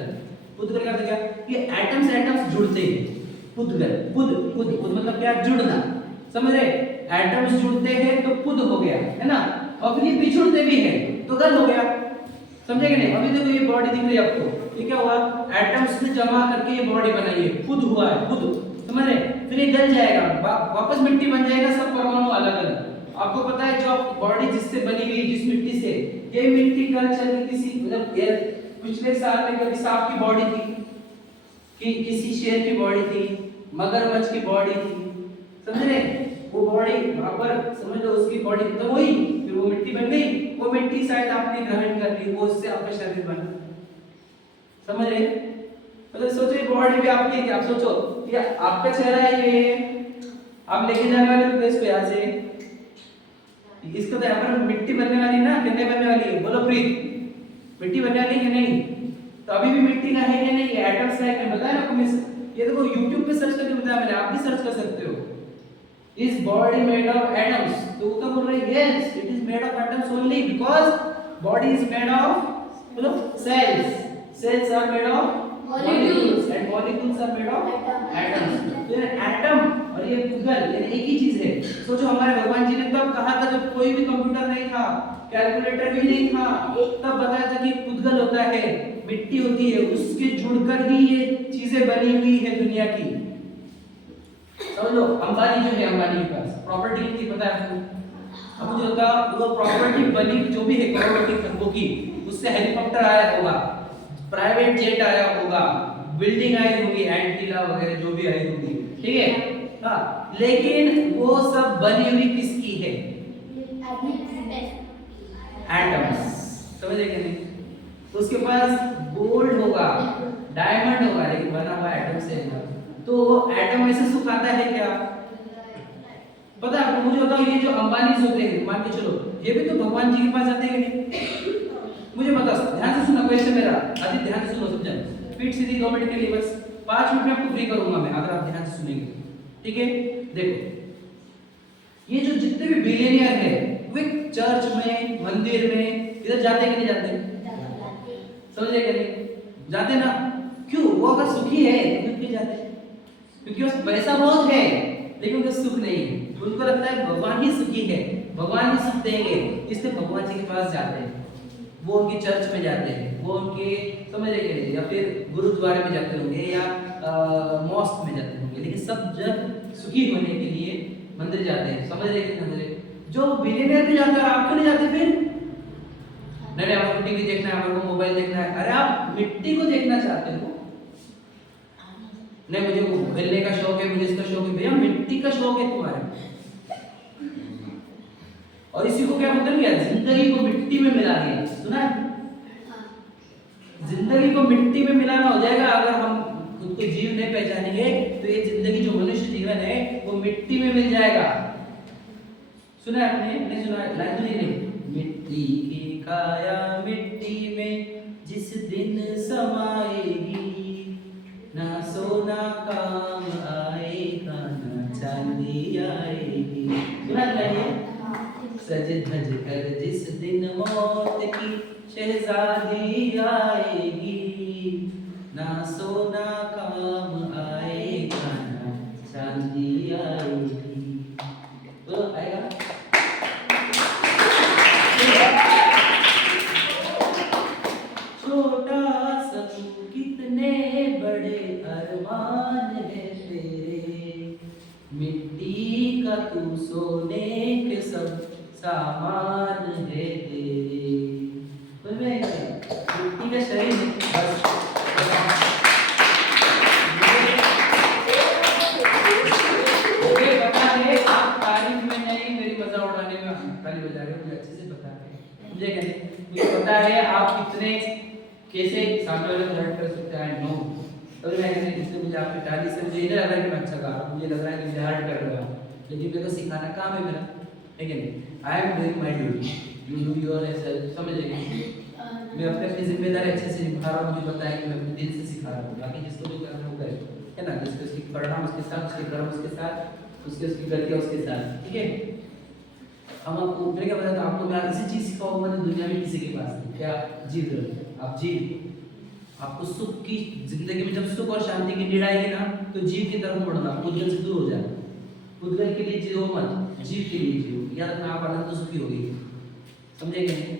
पुद्गल का क्या? ये एटम्स एटम्स जुड़ते हैं। पुद्गल पुद मतलब क्या? जुड़ना। समझ रहे? एटम्स जुड़ते हैं तो पुद हो गया है ना और फिर ये बिछुड़ते भी है तो गल हो गया। समझे कि नहीं? अभी देखो ये बॉडी दिख रही है आपको ये क्या हुआ? एटम्स ने जमा करके ये बॉडी बनाई है पुद हुआ है पुद। समझ रहे? फिर ये गल जाएगा वापस मिट्टी बन जाएगा सब परमाणु अलग अलग। आपको पता है जो बॉडी जिससे बनी हुई जिस मिट्टी से ये मिट्टी कल चल के किसी मतलब पिछले साल में कभी सांप की बॉडी थी कि किसी शेर की बॉडी थी मगरमच्छ की बॉडी थी। समझ रहे? वो बॉडी वहां पर समझ लो उसकी बॉडी खत्म हुई फिर वो मिट्टी बन गई वो मिट्टी शायद आपने ग्रहण कर ली वो उससे आपका शरीर बना। समझ रहे? मतलब सोचो ये बॉडी भी आपकी है आप सोचो ये आपका चेहरा है ये अब लेके जाने वाले हो इसको यहाँ से, इसको तो यहाँ पर मिट्टी बनने वाली ना, कितने बनने वाली है बोलो प्रीत, मिट्टी बनने वाली है नहीं? तो अभी भी मिट्टी का है या नहीं? एटम्स का है, बताया ना आपको। ये देखो YouTube पे सर्च करके बताया मैंने, आप भी सर्च कर सकते हो। Is body made of atoms? तो वो क्या बोल रहे हैं? Yes, it is made of atoms only because body is made of बोलो cells, cells are made of molecules and molecules are made of atoms. तो एटम और ये पुद्गल ये एक ही चीज है। सोचो हमारे भगवान जी ने तब कहा था जब कोई भी कंप्यूटर नहीं था, कैलकुलेटर भी नहीं था, तब बताया था कि पुद्गल होता है, मिट्टी होती है, उसके जुड़कर ही ये चीजें बनी हुई है दुनिया की। समझ लो, अंबानी जो है, अंबानी के पास प्रॉपर्टी कितनी पता है आपको? अब मुझे होता वो प्रॉपर्टी बनी जो भी है करोड़पति खरबों की, उससे हेलीकॉप्टर आया होगा, प्राइवेट जेट आया होगा, बिल्डिंग आई होगी, एंटीना वगैरह जो भी आई होगी, ठीक है? हाँ, लेकिन वो सब बनी हुई किसकी है? एटम्स। समझ गए कि नहीं? तो उसके पास गोल्ड होगा, डायमंड होगा, लेकिन बना हुआ एटम से है। तो एटम में से सुख आता है क्या? पता है आपको? मुझे बताओ, ये जो अंबानी होते हैं, मान के चलो ये भी तो भगवान जी के पास जाते हैं कि नहीं? मुझे बताओ, ध्यान से सुनो क्वेश्चन मेरा, अभी ध्यान से सुनो, समझो। पीठ सीधी 2 मिनट के लिए बस 5 मिनट में आपको फ्री करूंगा मैं, अगर आप ध्यान से सुनेंगे, ठीक है? देखो, ये जो जितने भी बिलियनियर है वे चर्च में, मंदिर में इधर जाते कि नहीं जाते? समझे कि नहीं? जाते ना? क्यों? वो अगर सुखी है तो क्यों जाते? क्योंकि उस पैसा बहुत है लेकिन उनका सुख नहीं है। उनको लगता है भगवान ही सुखी है, भगवान ही सुख देंगे, इसलिए भगवान जी के पास जाते हैं। वो उनके चर्च में जाते हैं, वो उनके समझ रहे हैं, या फिर गुरुद्वारे में जाते होंगे या मॉस्क में जाते होंगे, लेकिन सब जब सुखी होने के लिए मंदिर जाते हैं। समझ रहे हैं? समझ रहे? जो बिलियनियर भी जाता है, आप क्यों नहीं जाते फिर? नहीं, आपको टीवी देखना है, आपको मोबाइल देखना है, अरे आप मिट्टी को देखना चाहते हो? नहीं, मुझे वो खेलने का शौक है, मुझे इसका शौक है, भैया मिट्टी का शौक है तुम्हारे। और इसी को क्या बोलते हैं? जिंदगी को मिट्टी में मिला दिया। सुना है? जिंदगी को मिट्टी में मिलाना हो जाएगा अगर हम खुद को जीव नहीं पहचानेंगे, तो ये जिंदगी जो मनुष्य जीवन है वो मिट्टी में मिल जाएगा। सुना है आपने? नहीं सुना? लाइन नहीं। मिट्टी की काया मिट्टी में जिस दिन समाएगी, ना सोना काम आएगा, ना चांदी आएगी। सुना है? सज धज कर जिस दिन मौत की शहजादी आएगी, ना सोना काम आएगा, ना चांदी आएगी। तो आएगा? छोटा सा तू कितने बड़े अरमान है तेरे, मिट्टी का तू सोने के सब सामान है तेरे। मिट्टी का शरीर है बस। मुझे पता है आप तारीफ में नहीं, मेरी मजा उड़ाने में ताली बजा रहे हो, मुझे अच्छे से पता है। मुझे पता है आप कितने कैसे सामने वाले को हर्ट कर सकते हैं। नो, तो मैं कहने इसलिए मुझे आपकी ताली से मुझे नहीं लग रहा है कि मैं अच्छा गा रहा हूँ, मुझे लग रहा है कि मुझे हर्ट कर रहा हूँ, लेकिन मेरे को सिखाना काम है मेरा, ठीक है? I am doing my duty, you do your self. समझिए? मैं अपनी जिम्मेदारी अच्छे से निभा रहा हूँ, मुझे पता है कि मैं अपने दिल से सिखा रहा हूँ, बाकी जिसको जो करना है वो करे, है ना? जिसके उसकी परिणाम उसके साथ, उसके कर्म उसके साथ, उसके उसकी गलतियाँ उसके साथ, ठीक है? हम आपको मैंने क्या बताया था आपको, मैं इसी चीज सिखाऊंगा तो दुनिया में किसी के पास नहीं। क्या? जीव रहो आप, जीव। आपको सुख की जिंदगी में जब सुख और शांति की नीड आएगी ना, तो जीव की तरफ मुड़ना, पुद्गल से दूर हो जाना। पुद्गल के लिए जियो मत, जीव के लिए जियो, या तो आप अनंत सुखी होगी। समझे कि नहीं?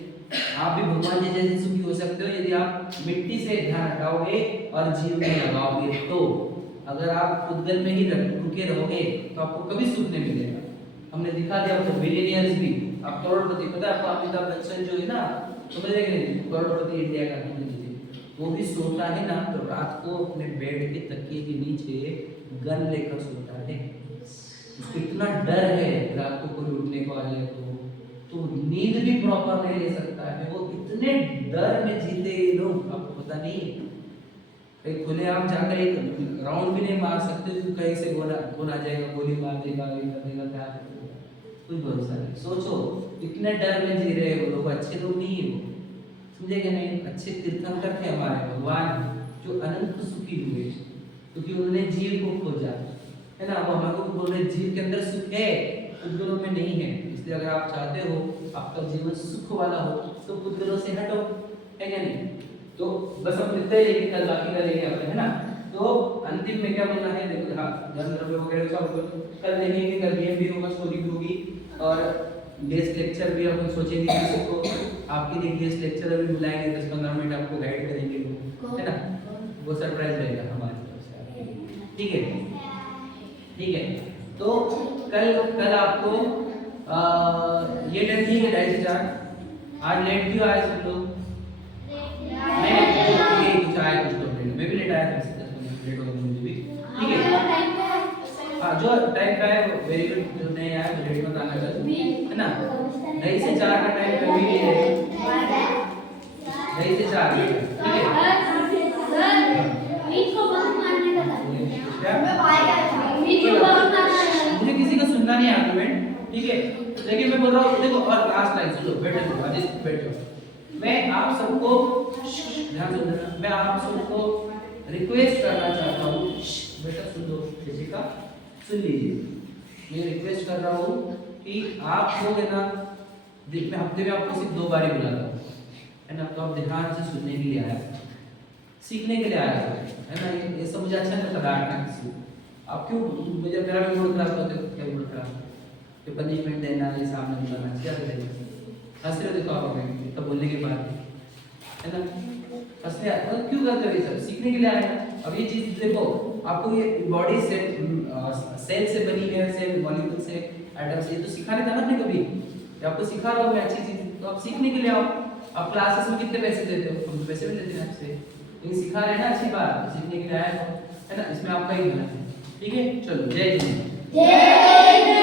आप भी भगवान जी जैसे सुखी हो सकते हो यदि आप मिट्टी से ध्यान हटाओगे और जीव में लगाओगे। तो अगर आप पुद्गल में ही रुके रहोगे तो आपको कभी सुख नहीं मिलेगा। हमने दिखा दिया आपको बिलियनियर्स भी, आप करोड़पति, पता है आपको? अमिताभ बच्चन जो है ना, समझ रहे कि नहीं? करोड़पति इंडिया का, वो भी सोता है ना तो रात को अपने बेड के तकिए के नीचे गन लेकर सोता है। उसको इतना डर है रात को कोई उठने को आ जाए तो नींद भी प्रॉपर नहीं ले सकता है। वो इतने डर में जीते लोग, आपको पता नहीं एक खुलेआम जाकर एक राउंड भी नहीं मार सकते, तो कहीं से कौन आ जाएगा, गोली मार देगा, ये कर देगा, क्या कर देगा, कुछ भरोसा नहीं। सोचो इतने डर में जी रहे हैं वो लोग, अच्छे लोग नहीं है वो, समझे कि नहीं? अच्छे तीर्थंकर थे हमारे भगवान जो अनंत सुखी हुए, क्योंकि उन्होंने जीव को खोजा, है ना। वो हमको बोल रहे जीव के अंदर सुख है, पुद्गलों में नहीं है। इसलिए अगर आप चाहते हो आपका जीवन सुख वाला हो तो पुद्गलों से हटो, है क्या नहीं? तो बस हम इतना ही लेके कल बाकी करेंगे अपने, है ना। तो अंतिम में क्या बोलना है, देखो हाँ धन द्रव्य वगैरह सब कल देखेंगे, कल गेम भी होगा, स्टोरी भी होगी, और गेस्ट लेक्चर भी हम सोचेंगे किसी को आपके लिए गेस्ट लेक्चर भी बुलाएंगे, 10-15 मिनट आपको गाइड करेंगे वो, है ना। वो सरप्राइज रहेगा हमारी तरफ से, ठीक है? ठीक है, तो कल आपको ये डन नहीं है डायरी चार्ट। आज लेट क्यों आए सब लोग? नहीं कुछ आए, कुछ लोग लेट, मैं भी लेट आया था, 10 मिनट लेट हो गया मुझे भी, ठीक है। हाँ जो टाइम का है वेरी गुड, जो नहीं आया तो लेट मत आना चाहिए, है ना। 2 से 4 का टाइम कभी नहीं है, 2 से 4, ठीक है। मुझे किसी का सुनना नहीं आर्गुमेंट, ठीक है, लेकिन मैं बोल रहा हूँ देखो, और लास्ट लाइन सुनो, बैठो अजीत बैठो, मैं आप सबको ध्यान से सुनना, मैं आप सबको रिक्वेस्ट करना चाहता हूँ, बेटा सुन लो, जैसिका सुन लीजिए, मैं रिक्वेस्ट कर रहा हूँ कि आप लोग है ना, दिन में हफ्ते में आपको सिर्फ 2 बार ही बुलाता हूँ, है ना। तो आप ध्यान से सुनने के लिए आया, सीखने के लिए आया, है ना। ये सब मुझे अच्छा नहीं लगता डांटना किसी को। आप क्यों, मुझे मेरा भी मूड खराब होता है, क्या मूड खराब कि पनिशमेंट देना, ये सामने बुलाना, क्या करेंगे? हंस रहे देखो आप हमें तो बोलने के बाद, है ना। हंस रहे मतलब क्यों करते हो ये सब? सीखने के लिए आए ना। अब ये चीज देखो, आपको ये बॉडी सेल से बनी है, सेल मॉलिक्यूल से, एटम से, ये तो सिखाने था ना आपने कभी, आपको सिखा रहा हूँ मैं अच्छी चीज, तो आप सीखने के लिए आओ। आप क्लासेस में कितने पैसे देते हो? हम तो पैसे भी लेते हैं आपसे, लेकिन सिखा रहे हैं ना अच्छी बात, सीखने के लिए आए हो, है ना। इसमें आपका ही भला है, ठीक है। चलो जय हिंद।